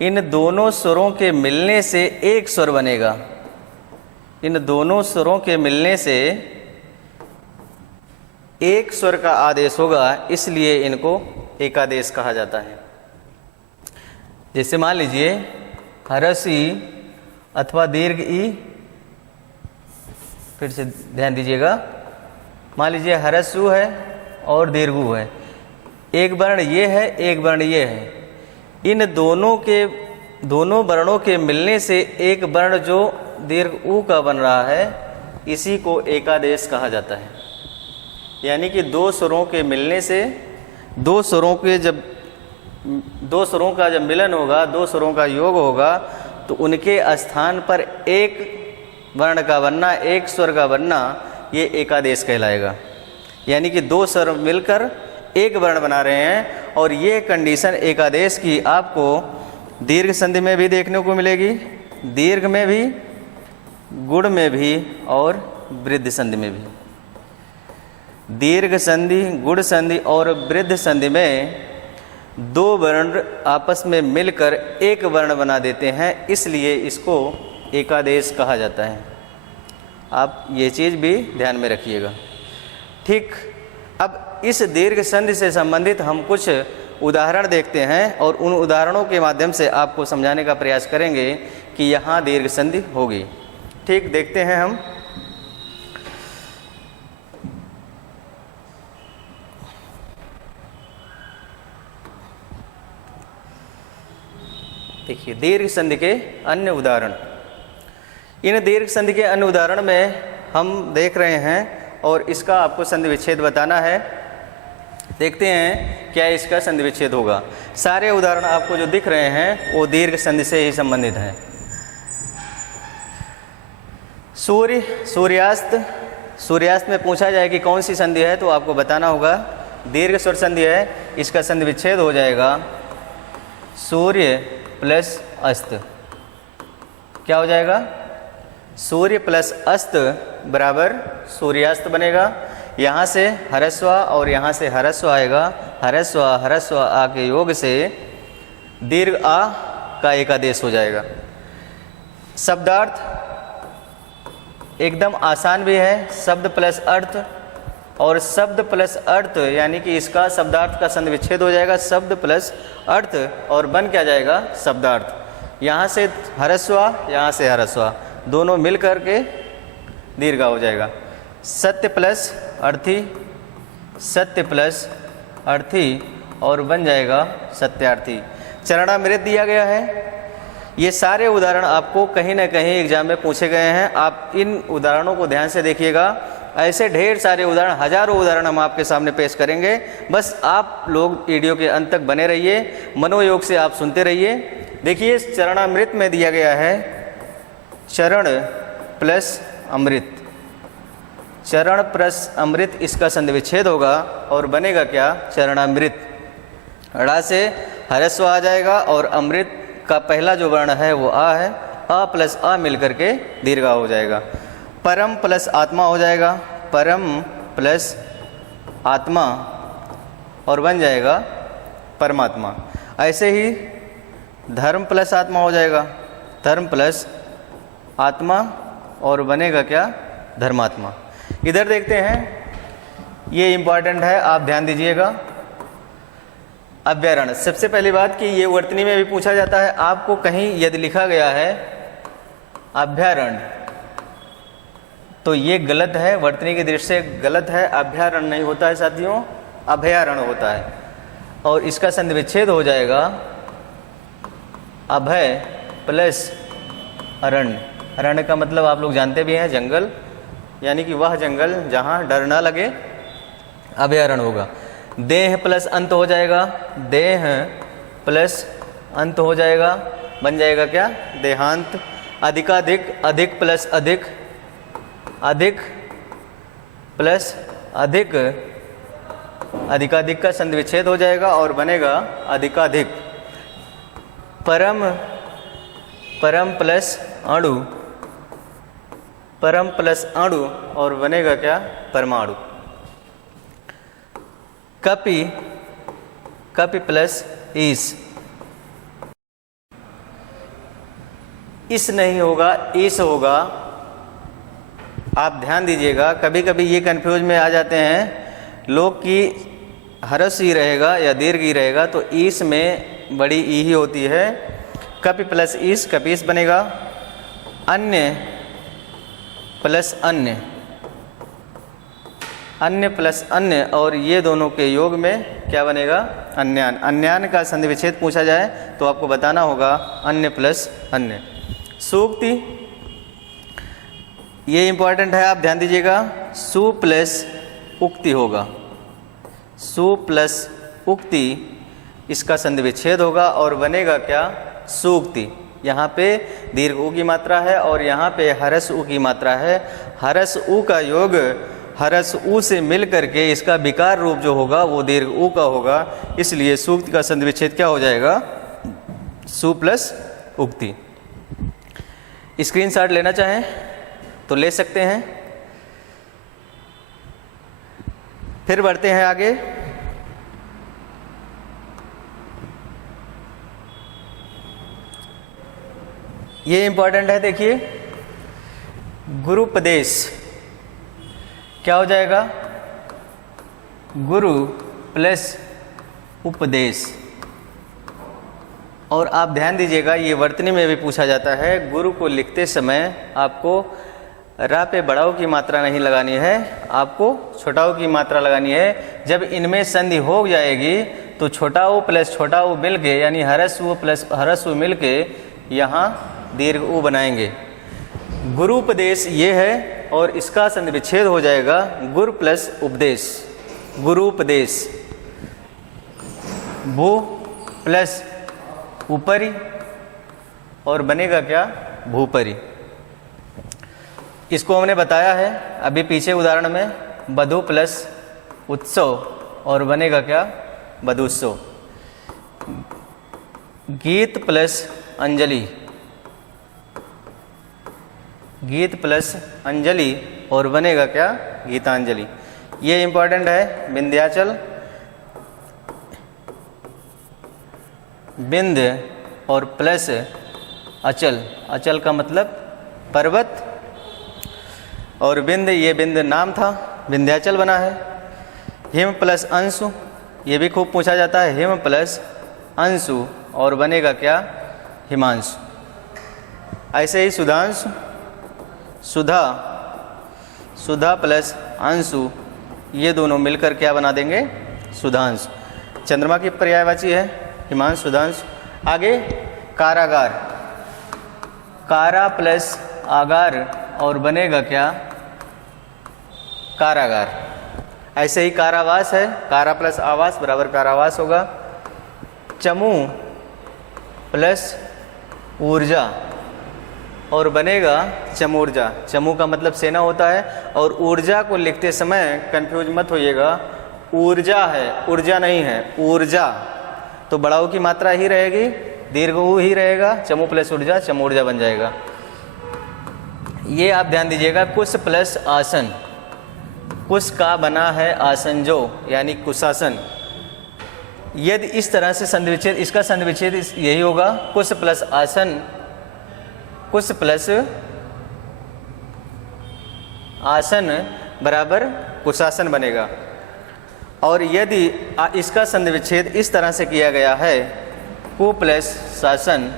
इन दोनों स्वरों के मिलने से एक स्वर बनेगा। इन दोनों स्वरों के मिलने से एक स्वर का आदेश होगा, इसलिए इनको एकादेश कहा जाता है। जैसे मान लीजिए ह्रस्व ई अथवा दीर्घ ई, फिर से ध्यान दीजिएगा। मान लीजिए ह्रस्व है और दीर्घ उ है, एक वर्ण ये है, एक वर्ण ये है। इन दोनों वर्णों के मिलने से एक वर्ण जो दीर्घ उ का बन रहा है, इसी को एकादेश कहा जाता है। यानी कि दो स्वरों के मिलने से, दो स्वरों का जब मिलन होगा, दो स्वरों का योग होगा, तो उनके स्थान पर एक वर्ण का बनना, एक स्वर का बनना, ये एकादेश कहलाएगा। यानी कि दो स्वर मिलकर एक वर्ण बना रहे हैं। और ये कंडीशन एकादेश की आपको दीर्घ संधि में भी देखने को मिलेगी, दीर्घ में भी, गुण में भी और वृद्धि संधि में भी। दीर्घ संधि, गुण संधि और वृद्धि संधि में दो वर्ण आपस में मिलकर एक वर्ण बना देते हैं, इसलिए इसको एकादेश कहा जाता है। आप ये चीज़ भी ध्यान में रखिएगा। ठीक, अब इस दीर्घ संधि से संबंधित हम कुछ उदाहरण देखते हैं और उन उदाहरणों के माध्यम से आपको समझाने का प्रयास करेंगे कि यहाँ दीर्घ संधि होगी। ठीक, देखते हैं हम। देखिए, दीर्घ संधि के अन्य उदाहरण। इन दीर्घ संधि के अन्य उदाहरण में हम देख रहे हैं और इसका आपको संधि विच्छेद बताना है। देखते हैं क्या इसका संधि विच्छेद होगा। सारे उदाहरण आपको जो दिख रहे हैं वो दीर्घ संधि से ही संबंधित हैं। सूर्य, सूर्यास्त। सूर्यास्त में पूछा जाए कि कौन सी संधि है तो आपको बताना होगा दीर्घ स्वर संधि है, इसका संधि विच्छेद हो जाएगा सूर्य प्लस अस्त। क्या हो जाएगा? सूर्य प्लस अस्त बराबर सूर्यास्त बनेगा। यहाँ से ह्रस्व और यहाँ से ह्रस्व आएगा, ह्रस्व आ के योग से दीर्घ आ का एकादेश हो जाएगा। शब्दार्थ एकदम आसान भी है, शब्द प्लस अर्थ, और शब्द प्लस अर्थ यानी कि इसका शब्दार्थ का संधि विच्छेद हो जाएगा, शब्द प्लस अर्थ, और बन क्या जाएगा? शब्दार्थ। यहाँ से ह्रस्व, यहाँ से ह्रस्व, दोनों मिल करके दीर्घ हो जाएगा। सत्य प्लस अर्थी, सत्य प्लस अर्थी, और बन जाएगा सत्यार्थी। चरणामृत दिया गया है। ये सारे उदाहरण आपको कहीं ना कहीं एग्जाम में पूछे गए हैं। आप इन उदाहरणों को ध्यान से देखिएगा। ऐसे ढेर सारे उदाहरण, हजारों उदाहरण हम आपके सामने पेश करेंगे। बस आप लोग वीडियो के अंत तक बने रहिए, मनोयोग से आप सुनते रहिए। देखिए, चरणामृत में दिया गया है चरण प्लस अमृत। चरण प्लस अमृत, इसका संधि विच्छेद होगा और बनेगा क्या? चरणामृत। अड़ा से ह्रस्व आ जाएगा और अमृत का पहला जो वर्ण है वो आ है, अ प्लस अ मिलकर के दीर्घ हो जाएगा। परम प्लस आत्मा हो जाएगा, परम प्लस आत्मा, और बन जाएगा परमात्मा। ऐसे ही धर्म प्लस आत्मा हो जाएगा, धर्म प्लस आत्मा, और बनेगा क्या? धर्मात्मा। इधर देखते हैं, ये इम्पॉर्टेंट है, आप ध्यान दीजिएगा। अभ्यारण। सबसे पहली बात कि ये वर्तनी में भी पूछा जाता है। आपको कहीं यदि लिखा गया है अभ्यारण तो ये गलत है, वर्तनी की दृष्टि से गलत है। अभ्यारण नहीं होता है साथियों, अभयारण होता है। और इसका संधि विच्छेद हो जाएगा अभय प्लस अरण्य। अरण्य का मतलब आप लोग जानते भी हैं, जंगल, यानी कि वह जंगल जहाँ डर ना लगे, अभयारण्य होगा। देह प्लस अंत हो जाएगा, देह प्लस अंत हो जाएगा, बन जाएगा क्या? देहांत। अधिकाधिक, अधिक प्लस अधिक, अधिक प्लस अधिक, अधिकाधिक का संधि विच्छेद हो जाएगा और बनेगा अधिकाधिक। परम, परम प्लस अणु, परम प्लस अणु, और बनेगा क्या? परमाणु। कपि, कपि प्लस ईस, इस नहीं होगा, ईस होगा। आप ध्यान दीजिएगा, कभी कभी ये कंफ्यूज में आ जाते हैं लोग कि ह्रस्व ही रहेगा या दीर्घ ही रहेगा, तो ईस में बड़ी ई ही होती है। कपि प्लस ईस, कपीस बनेगा। अन्य प्लस अन्य, अन्य प्लस अन्य, और ये दोनों के योग में क्या बनेगा? अन्यान। अन्यान का संधि विच्छेद पूछा जाए तो आपको बताना होगा अन्य प्लस अन्य। सूक्ति, ये इंपॉर्टेंट है, आप ध्यान दीजिएगा। सु प्लस उक्ति होगा, सु प्लस उक्ति, इसका संधि विच्छेद होगा और बनेगा क्या? सूक्ति। यहाँ पे दीर्घ उ की मात्रा है और यहाँ पे हरस उ की मात्रा है। हरस उ का योग हरस उ से मिल करके इसका विकार रूप जो होगा वो दीर्घ उ का होगा, इसलिए सूक्त का संधि विच्छेद क्या हो जाएगा? सु प्लस उक्ति। स्क्रीनशॉट लेना चाहें तो ले सकते हैं। फिर बढ़ते हैं आगे। ये इंपॉर्टेंट है, देखिए गुरुपदेश क्या हो जाएगा, गुरु प्लस उपदेश। और आप ध्यान दीजिएगा, ये वर्तनी में भी पूछा जाता है, गुरु को लिखते समय आपको रा पे बड़ा ऊ की मात्रा नहीं लगानी है, आपको छोटा ऊ की मात्रा लगानी है। जब इनमें संधि हो जाएगी तो छोटा ऊ प्लस छोटा ऊ मिल के, यानी हरस ऊ प्लस हरस ऊ मिल के यहाँ दीर्घ ऊ बनाएंगे। गुरुपदेश ये है, और इसका संधि विच्छेद हो जाएगा गुरु प्लस उपदेश, गुरुपदेश। भू प्लस ऊपरी और बनेगा क्या, भूपरी। इसको हमने बताया है अभी पीछे उदाहरण में, बधु प्लस उत्सव और बनेगा क्या, बधुत्सव। गीत प्लस अंजलि, गीत प्लस अंजलि और बनेगा क्या, गीतांजलि। ये इंपॉर्टेंट है। विंध्याचल, विंध्य और प्लस अचल, अचल का मतलब पर्वत, और विंध्य, ये विंध्य नाम था, विंध्याचल बना है। हिम प्लस अंशु, ये भी खूब पूछा जाता है, हिम प्लस अंशु और बनेगा क्या, हिमांशु। ऐसे ही सुधांशु, सुधा, सुधा प्लस अंशु, ये दोनों मिलकर क्या बना देंगे, सुधांशु। चंद्रमा की पर्यायवाची है हिमांशु, सुधांशु। आगे कारागार, कारा प्लस आगार और बनेगा क्या, कारागार। ऐसे ही कारावास है, कारा प्लस आवास बराबर कारावास होगा। चमू प्लस ऊर्जा और बनेगा चमूर्जा। चमू का मतलब सेना होता है, और ऊर्जा को लिखते समय कंफ्यूज मत होइएगा, ऊर्जा है, ऊर्जा नहीं है, ऊर्जा। तो बड़ा ऊ की मात्रा ही रहेगी, दीर्घ ऊ ही रहेगा, चमू प्लस ऊर्जा, चमूर्जा बन जाएगा। ये आप ध्यान दीजिएगा। कुश प्लस आसन, कुश का बना है आसन जो, यानी कुशासन। यदि इस तरह से संधि विच्छेद, इसका संधि विच्छेद यही होगा, कुश प्लस आसन, कुश प्लस आसन बराबर कुशासन बनेगा। और यदि इसका संधि विच्छेद इस तरह से किया गया है, कु प्लस शासन,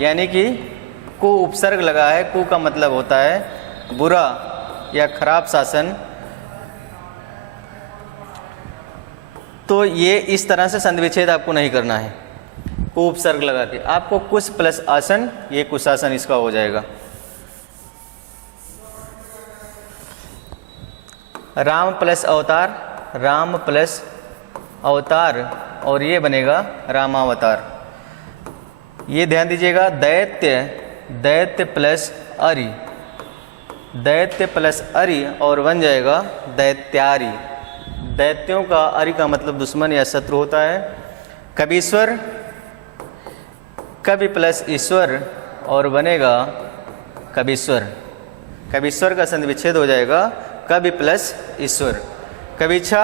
यानी कि कु उपसर्ग लगा है, कु का मतलब होता है बुरा या खराब शासन, तो ये इस तरह से संधि विच्छेद आपको नहीं करना है, कु उपसर्ग लगा के। आपको कुश प्लस आसन, ये कुशासन इसका हो जाएगा। राम प्लस अवतार, राम प्लस अवतार और ये बनेगा रामावतार। ये ध्यान दीजिएगा। दैत्य, दैत्य प्लस अरि, दैत्य प्लस अरि और बन जाएगा दैत्यारी। दैत्यों का अरि का मतलब दुश्मन या शत्रु होता है। कबीश्वर, कवि प्लस ईश्वर और बनेगा कबीश्वर। कबीश्वर का संधि विच्छेद हो जाएगा कवि प्लस ईश्वर। कविच्छा,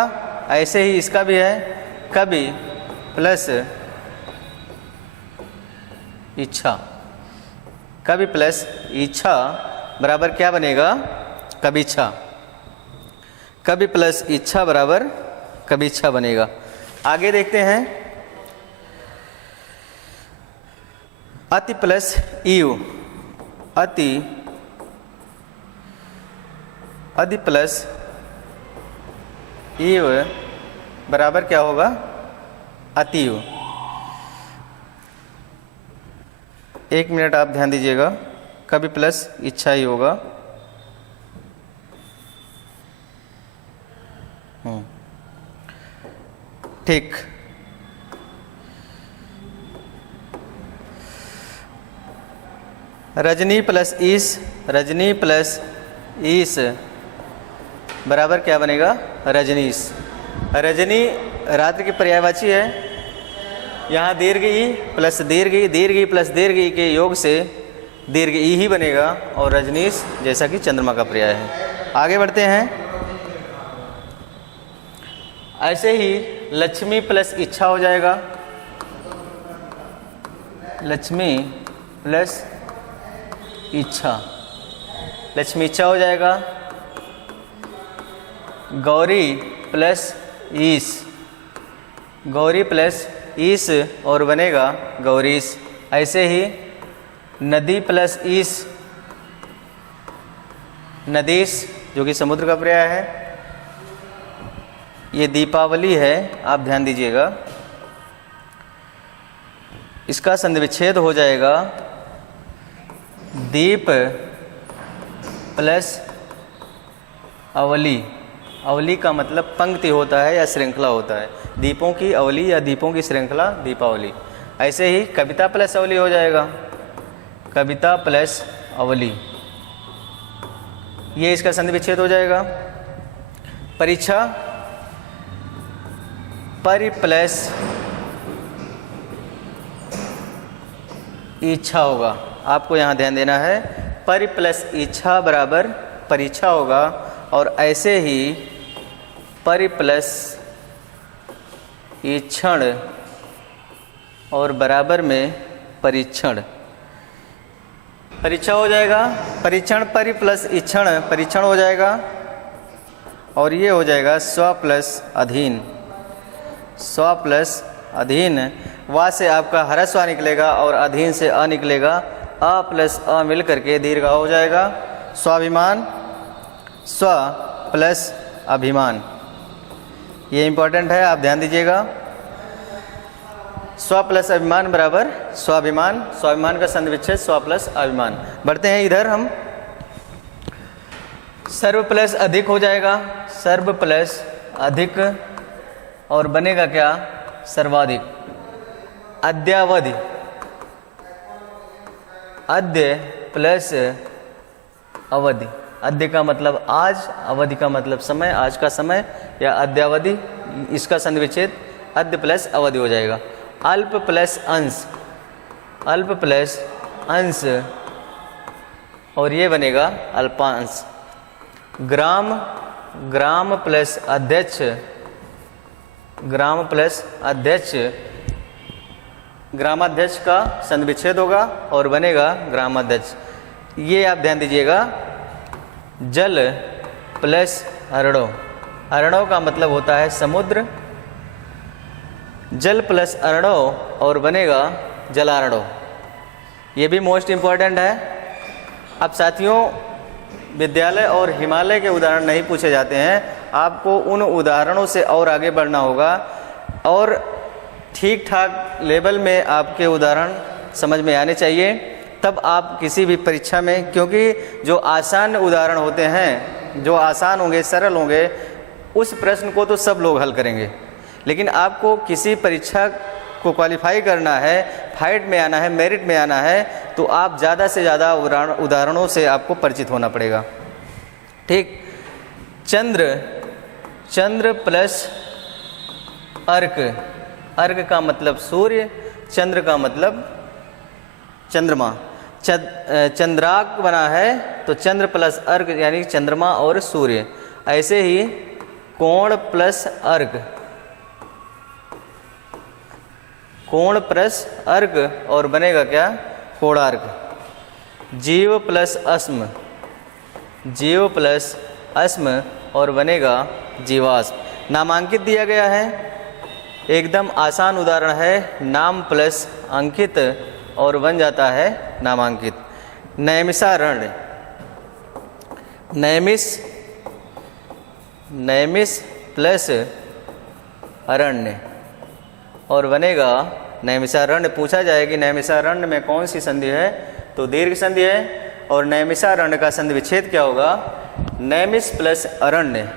ऐसे ही इसका भी है, कवि प्लस इच्छा, कवि प्लस इच्छा बराबर क्या बनेगा, कविच्छा। कवि प्लस इच्छा बराबर कविच्छा बनेगा। आगे देखते हैं। अति प्लस ईव, अति, अति प्लस ईव बराबर क्या होगा, अतीव। एक मिनट आप ध्यान दीजिएगा, कवि प्लस इच्छा ही होगा। ठीक। रजनी प्लस ईस, रजनी प्लस ईस बराबर क्या बनेगा, रजनीश। रजनी रात्रि की पर्यायवाची है। यहाँ दीर्घ ई प्लस दीर्घ ई, दीर्घ ई प्लस दीर्घ ई के योग से दीर्घ ई ही बनेगा और रजनीश जैसा कि चंद्रमा का पर्याय है। आगे बढ़ते हैं। ऐसे ही लक्ष्मी प्लस इच्छा हो जाएगा, लक्ष्मी प्लस इच्छा, लक्ष्मी इच्छा हो जाएगा। गौरी प्लस ईश, गौरी प्लस ईश और बनेगा गौरीश। ऐसे ही नदी प्लस ईश, नदीश जो कि समुद्र का पर्याय है। ये दीपावली है, आप ध्यान दीजिएगा। इसका संधि विच्छेद हो जाएगा दीप प्लस अवली। अवली का मतलब पंक्ति होता है या श्रृंखला होता है, दीपों की अवली या दीपों की श्रृंखला दीपावली। ऐसे ही कविता प्लस अवली हो जाएगा, कविता प्लस अवली, ये इसका संधि विच्छेद हो जाएगा। परीक्षा परि प्लस इच्छा होगा, आपको यहाँ ध्यान देना है। परि प्लस इच्छा बराबर परीक्षा होगा और ऐसे ही परि प्लस ईक्षण और बराबर में परीक्षण, परीक्षा हो जाएगा। परीक्षण परि प्लस इक्षण परीक्षण हो जाएगा और ये हो जाएगा स्व प्लस अधीन, स्व प्लस अधीन। वा से आपका ह्रस्व निकलेगा और अधीन से अ निकलेगा, अ प्लस अ मिल करके दीर्घ हो जाएगा। स्वाभिमान स्व प्लस अभिमान, ये इंपॉर्टेंट है, आप ध्यान दीजिएगा। स्व प्लस अभिमान बराबर स्वाभिमान, स्वाभिमान का संधि विच्छेद स्व प्लस अभिमान। बढ़ते हैं इधर हम। सर्व प्लस अधिक हो जाएगा, सर्व प्लस अधिक और बनेगा क्या सर्वाधिक। अद्यावधि, अद्य प्लस अवधि, अद्य का मतलब आज, अवधि का मतलब समय, आज का समय या अद्यावधि, इसका संधि विच्छेद अद्य प्लस अवधि हो जाएगा। अल्प प्लस अंश, अल्प प्लस अंश और ये बनेगा अल्पांश। ग्राम, ग्राम प्लस अध्यक्ष, ग्राम प्लस अध्यक्ष, ग्रामाध्यक्ष का संधि विच्छेद होगा और बनेगा ग्रामाध्यक्ष। ये आप ध्यान दीजिएगा। जल प्लस अरणो, अरणो का मतलब होता है समुद्र, जल प्लस अरणो और बनेगा जलारणो, ये भी मोस्ट इम्पॉर्टेंट है। अब साथियों विद्यालय और हिमालय के उदाहरण नहीं पूछे जाते हैं, आपको उन उदाहरणों से और आगे बढ़ना होगा और ठीक ठाक लेवल में आपके उदाहरण समझ में आने चाहिए, तब आप किसी भी परीक्षा में, क्योंकि जो आसान उदाहरण होते हैं, जो आसान होंगे, सरल होंगे, उस प्रश्न को तो सब लोग हल करेंगे, लेकिन आपको किसी परीक्षा को क्वालिफाई करना है, फाइट में आना है, मेरिट में आना है, तो आप ज़्यादा से ज़्यादा उदाहरणों से आपको परिचित होना पड़ेगा। ठीक। चंद्र, चंद्र प्लस अर्क, अर्क का मतलब सूर्य, चंद्र का मतलब चंद्रमा। चंद्राक बना है तो चंद्र प्लस अर्क यानी चंद्रमा और सूर्य। ऐसे ही कोण प्लस अर्क, कोण प्लस अर्क और बनेगा क्या कोणार्क। जीव प्लस अस्म, जीव प्लस अस्म और बनेगा जीवाश्म। नामांकित दिया गया है, एकदम आसान उदाहरण है, नाम प्लस अंकित और बन जाता है नामांकित। नैमिषारण्य, नैमिष, नैमिष प्लस अरण्य और बनेगा नैमिषारण्य। पूछा जाए कि नैमिषारण्य में कौन सी संधि है, तो दीर्घ संधि है और नैमिषारण्य का संधि विच्छेद क्या होगा, नैमिष प्लस अरण्य,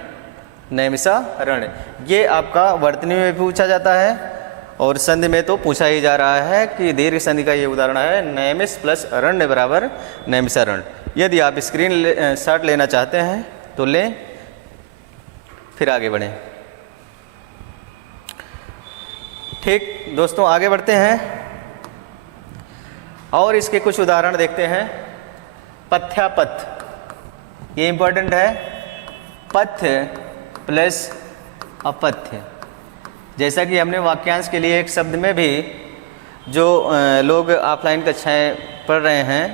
नैमिषारण्य। ये आपका वर्तनी में पूछा जाता है और संधि में तो पूछा ही जा रहा है कि दीर्घ संधि का ये उदाहरण है, नैमिष प्लस अरण्य बराबर नैमिषारण्य। यदि आप स्क्रीन शॉट लेना चाहते हैं तो लें, फिर आगे बढ़ें। ठीक दोस्तों, आगे बढ़ते हैं और इसके कुछ उदाहरण देखते हैं। पथ्यापथ, ये इंपॉर्टेंट है। पथ्य प्लस अपथ्य, जैसा कि हमने वाक्यांश के लिए एक शब्द में भी जो लोग ऑफलाइन कक्षाएं पढ़ रहे हैं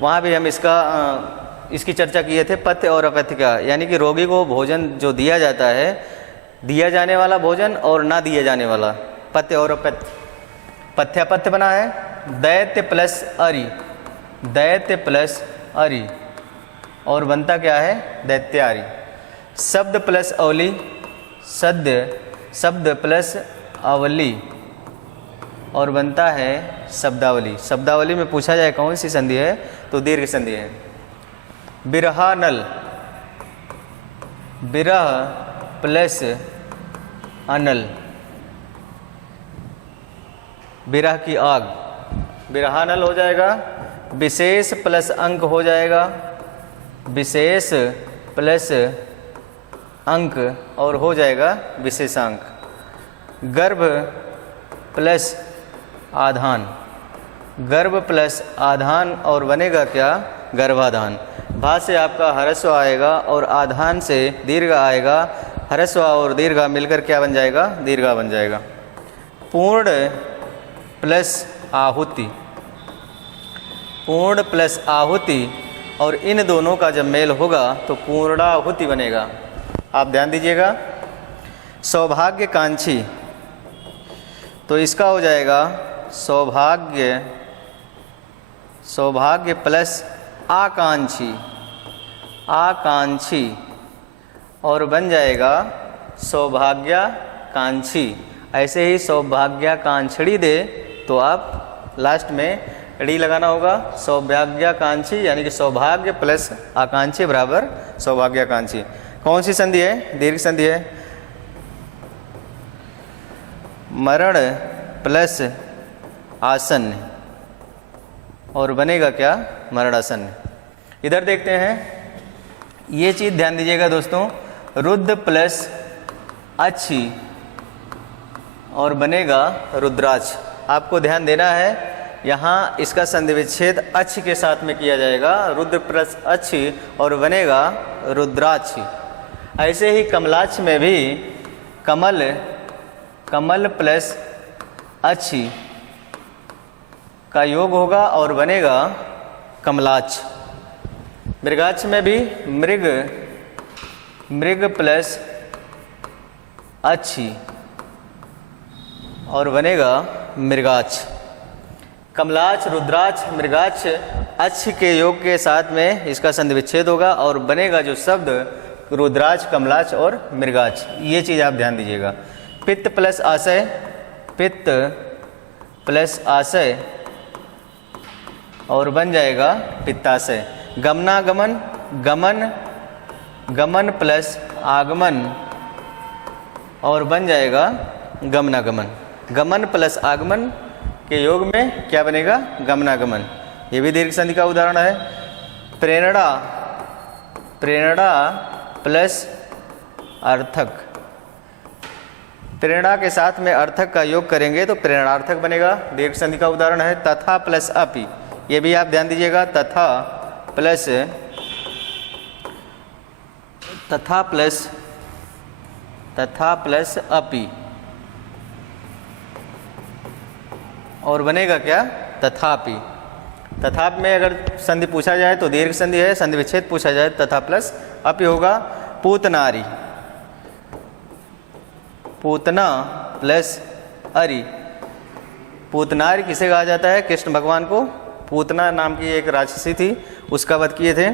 वहाँ भी हम इसकी चर्चा किए थे, पथ्य और अपथ्य का। यानी कि रोगी को भोजन जो दिया जाता है, दिया जाने वाला भोजन और ना दिए जाने वाला, पथ्य और अपथ्य। पथ्यापथ्य बना है दैत्य प्लस अरि, दैत्य प्लस अरि, और बनता क्या है दैत्यारि। शब्द प्लस अवली, शब्द प्लस अवली, और बनता है शब्दावली। शब्दावली में पूछा जाए कौन सी संधि है तो दीर्घ संधि है। बिरहानल, बिरह प्लस अनल, बिरह की आग, बिरहानल हो जाएगा। विशेष प्लस अंक हो जाएगा, विशेष प्लस अंक, और हो जाएगा विशेषांक। गर्भ प्लस आधान, गर्भ प्लस आधान, और बनेगा क्या गर्भाधान। भा से आपका ह्रस्व आएगा और आधान से दीर्घ आएगा, ह्रस्व और दीर्घ मिलकर क्या बन जाएगा दीर्घा बन जाएगा। पूर्ण प्लस आहुति, पूर्ण प्लस आहुति, और इन दोनों का जब मेल होगा तो पूर्णाहुति बनेगा। आप ध्यान दीजिएगा। सौभाग्यकांक्षी, तो इसका हो जाएगा सौभाग्य, सौभाग्य प्लस आकांक्षी, आकांक्षी, और बन जाएगा सौभाग्याकांक्षी। ऐसे ही सौभाग्याकांक्षी दे तो आप लास्ट में डी लगाना होगा। सौभाग्याकांक्षी यानी कि सौभाग्य प्लस आकांक्षी बराबर सौभाग्याकांक्षी। कौन सी संधि है दीर्घ संधि है। मरण प्लस आसन्न, और बनेगा क्या मरणासन्न। इधर देखते हैं, ये चीज़ ध्यान दीजिएगा दोस्तों। रुद्र प्लस अच्छी, और बनेगा रुद्राक्ष। आपको ध्यान देना है, यहाँ इसका संधि विच्छेद अच्छ के साथ में किया जाएगा, रुद्र प्लस अच्छी और बनेगा रुद्राक्ष। ऐसे ही कमलाक्ष में भी कमल, कमल प्लस अच्छी का योग होगा और बनेगा कमलाक्ष। मृगाक्ष में भी मृग, मृग प्लस अच्छी और बनेगा मृगाक्ष। कमलाक्ष, रुद्राक्ष, मृगाक्ष, अच्छ के योग के साथ में इसका संधि विच्छेद होगा और बनेगा जो शब्द रुद्राक्ष, कमलाक्ष और मृगाक्ष। ये चीज़ आप ध्यान दीजिएगा। पित्त प्लस आशय, पित्त प्लस आशय और बन जाएगा पित्ताशय। गमनागमन, गमन, गमन प्लस आगमन और बन जाएगा गमनागमन। गमन प्लस आगमन के योग में क्या बनेगा गमनागमन। ये भी दीर्घ संधि का उदाहरण है। प्रेरणा, प्रेरणा प्लस अर्थक, प्रेरणा के साथ में अर्थक का योग करेंगे तो प्रेरणार्थक बनेगा। दीर्घ संधि का उदाहरण है तथा प्लस अपि। ये भी आप ध्यान दीजिएगा। तथा प्लस, तथा प्लस, तथा प्लस अपि और बनेगा क्या तथापि। तथापि में अगर संधि पूछा जाए तो दीर्घ संधि है, संधि विच्छेद पूछा जाए तथा प्लस अपि होगा। पूतनारी, पूतना प्लस अरि। पूतनारी किसे कहा जाता है? कृष्ण भगवान को पूतना नाम की एक राक्षसी थी, उसका वध किए थे।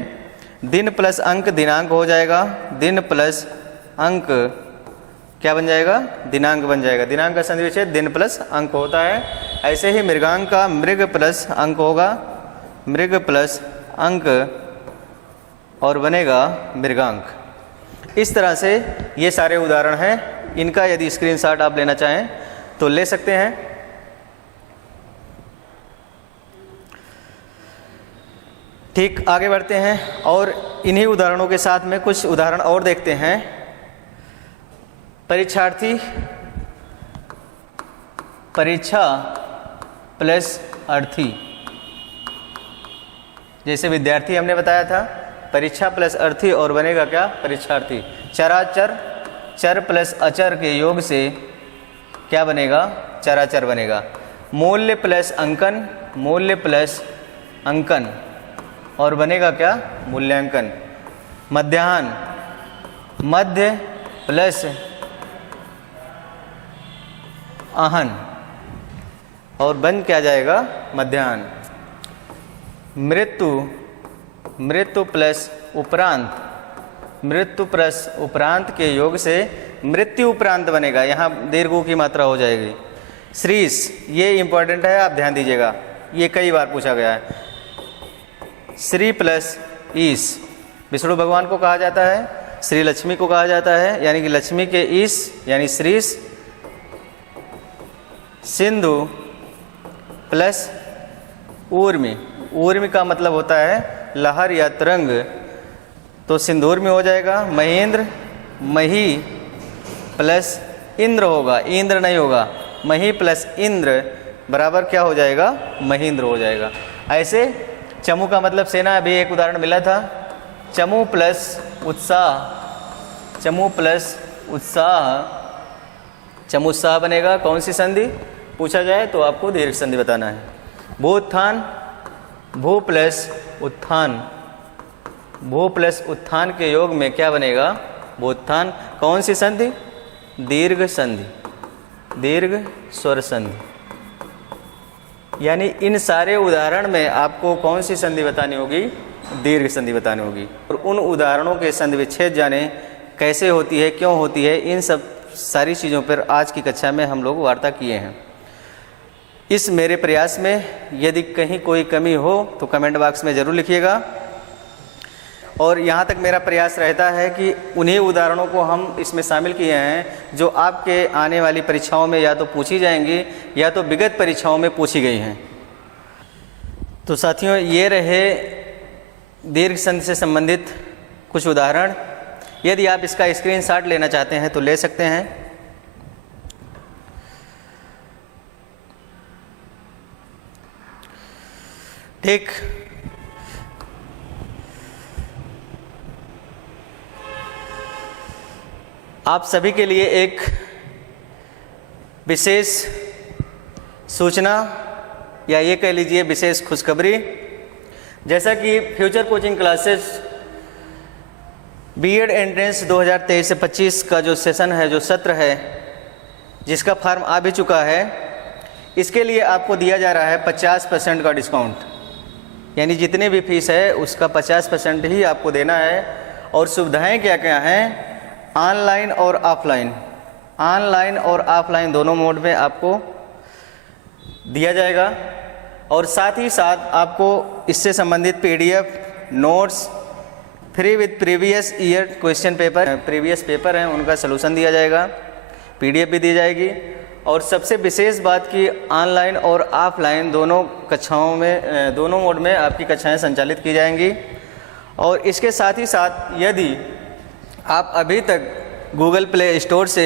दिन प्लस अंक दिनांक हो जाएगा। दिन प्लस अंक क्या बन जाएगा? दिनांक बन जाएगा। दिनांक का संधि विच्छेद दिन प्लस अंक होता है। ऐसे ही मृगांक का मृग प्लस अंक होगा, मृग प्लस अंक और बनेगा मृगांक। इस तरह से ये सारे उदाहरण हैं। इनका यदि स्क्रीनशॉट आप लेना चाहें तो ले सकते हैं। ठीक, आगे बढ़ते हैं और इन्हीं उदाहरणों के साथ में कुछ उदाहरण और देखते हैं। परीक्षार्थी, परीक्षा प्लस अर्थी, जैसे विद्यार्थी हमने बताया था, परीक्षा प्लस अर्थी और बनेगा क्या? परीक्षार्थी। चराचर, चर प्लस अचर के योग से क्या बनेगा? चराचर बनेगा। मूल्य प्लस अंकन, मूल्य प्लस अंकन और बनेगा क्या? मूल्यांकन। मध्याह्न, मध्य प्लस आहन और बन क्या जाएगा? मध्याह्न। मृत्यु, मृत्यु प्लस उपरांत, मृत्यु प्लस उपरांत के योग से मृत्यु उपरांत बनेगा, यहाँ दीर्घ की मात्रा हो जाएगी। श्रीस, ये इंपॉर्टेंट है, आप ध्यान दीजिएगा, ये कई बार पूछा गया है। श्री प्लस ईश, विष्णु भगवान को कहा जाता है, श्री लक्ष्मी को कहा जाता है, यानी कि लक्ष्मी के ईश यानी श्रीस। सिंधु प्लस ऊर्मी, ऊर्मी का मतलब होता है लहर या तरंग, तो सिंदूर में हो जाएगा। महेंद्र, मही प्लस इंद्र होगा, इंद्र नहीं होगा, मही प्लस इंद्र बराबर क्या हो जाएगा? महेंद्र हो जाएगा। ऐसे चमू का मतलब सेना, अभी एक उदाहरण मिला था। चमू प्लस उत्साह, चमू प्लस उत्साह, चमुत्साह बनेगा। कौन सी संधि पूछा जाए तो आपको दीर्घ संधि बताना है। भूत्थान, भू प्लस उत्थान, भू प्लस उत्थान के योग में क्या बनेगा? भूत्थान। कौन सी संधि? दीर्घ संधि, दीर्घ स्वर संधि। यानी इन सारे उदाहरण में आपको कौन सी संधि बतानी होगी? दीर्घ संधि बतानी होगी। और उन उदाहरणों के संधि विच्छेद जाने कैसे होती है, क्यों होती है, इन सब सारी चीज़ों पर आज की कक्षा में हम लोग वार्ता किए हैं। इस मेरे प्रयास में यदि कहीं कोई कमी हो तो कमेंट बॉक्स में ज़रूर लिखिएगा। और यहाँ तक मेरा प्रयास रहता है कि उन्हीं उदाहरणों को हम इसमें शामिल किए हैं जो आपके आने वाली परीक्षाओं में या तो पूछी जाएंगी या तो विगत परीक्षाओं में पूछी गई हैं। तो साथियों, ये रहे दीर्घ संधि से संबंधित कुछ उदाहरण। यदि आप इसका स्क्रीनशॉट लेना चाहते हैं तो ले सकते हैं। ठीक, आप सभी के लिए एक विशेष सूचना या ये कह लीजिए विशेष खुशखबरी। जैसा कि future coaching classes BEd entrance 2023 से 25 का जो सेशन है, जो सत्र है, जिसका फॉर्म आ भी चुका है, इसके लिए आपको दिया जा रहा है 50% का डिस्काउंट। यानी जितने भी फीस है उसका 50% ही आपको देना है। और सुविधाएं क्या क्या हैं? ऑनलाइन और ऑफलाइन, ऑनलाइन और ऑफलाइन दोनों मोड में आपको दिया जाएगा। और साथ ही साथ आपको इससे संबंधित PDF, notes free with previous year question paper, previous paper हैं उनका सलूशन दिया जाएगा, PDF भी दी जाएगी। और सबसे विशेष बात कि ऑनलाइन और ऑफलाइन दोनों कक्षाओं में, दोनों मोड में आपकी कक्षाएं संचालित की जाएंगी। और इसके साथ ही साथ यदि आप अभी तक गूगल प्ले स्टोर से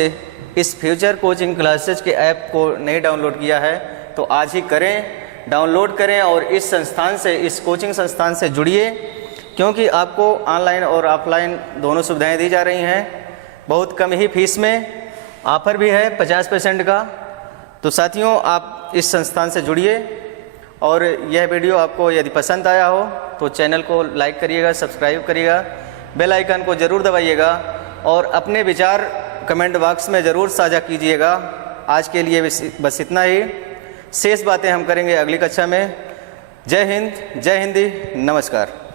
इस फ्यूचर कोचिंग क्लासेज के ऐप को नहीं डाउनलोड किया है तो आज ही करें, डाउनलोड करें और इस संस्थान से, इस कोचिंग संस्थान से जुड़िए, क्योंकि आपको ऑनलाइन और ऑफलाइन दोनों सुविधाएं दी जा रही हैं। बहुत कम ही फीस में ऑफर भी है 50% का। तो साथियों, आप इस संस्थान से जुड़िए। और यह वीडियो आपको यदि पसंद आया हो तो चैनल को लाइक करिएगा, सब्सक्राइब करिएगा, बेल आइकन को ज़रूर दबाइएगा और अपने विचार कमेंट बॉक्स में ज़रूर साझा कीजिएगा। आज के लिए बस इतना ही, शेष बातें हम करेंगे अगली कक्षा में। जय हिंद, जय हिंदी, नमस्कार।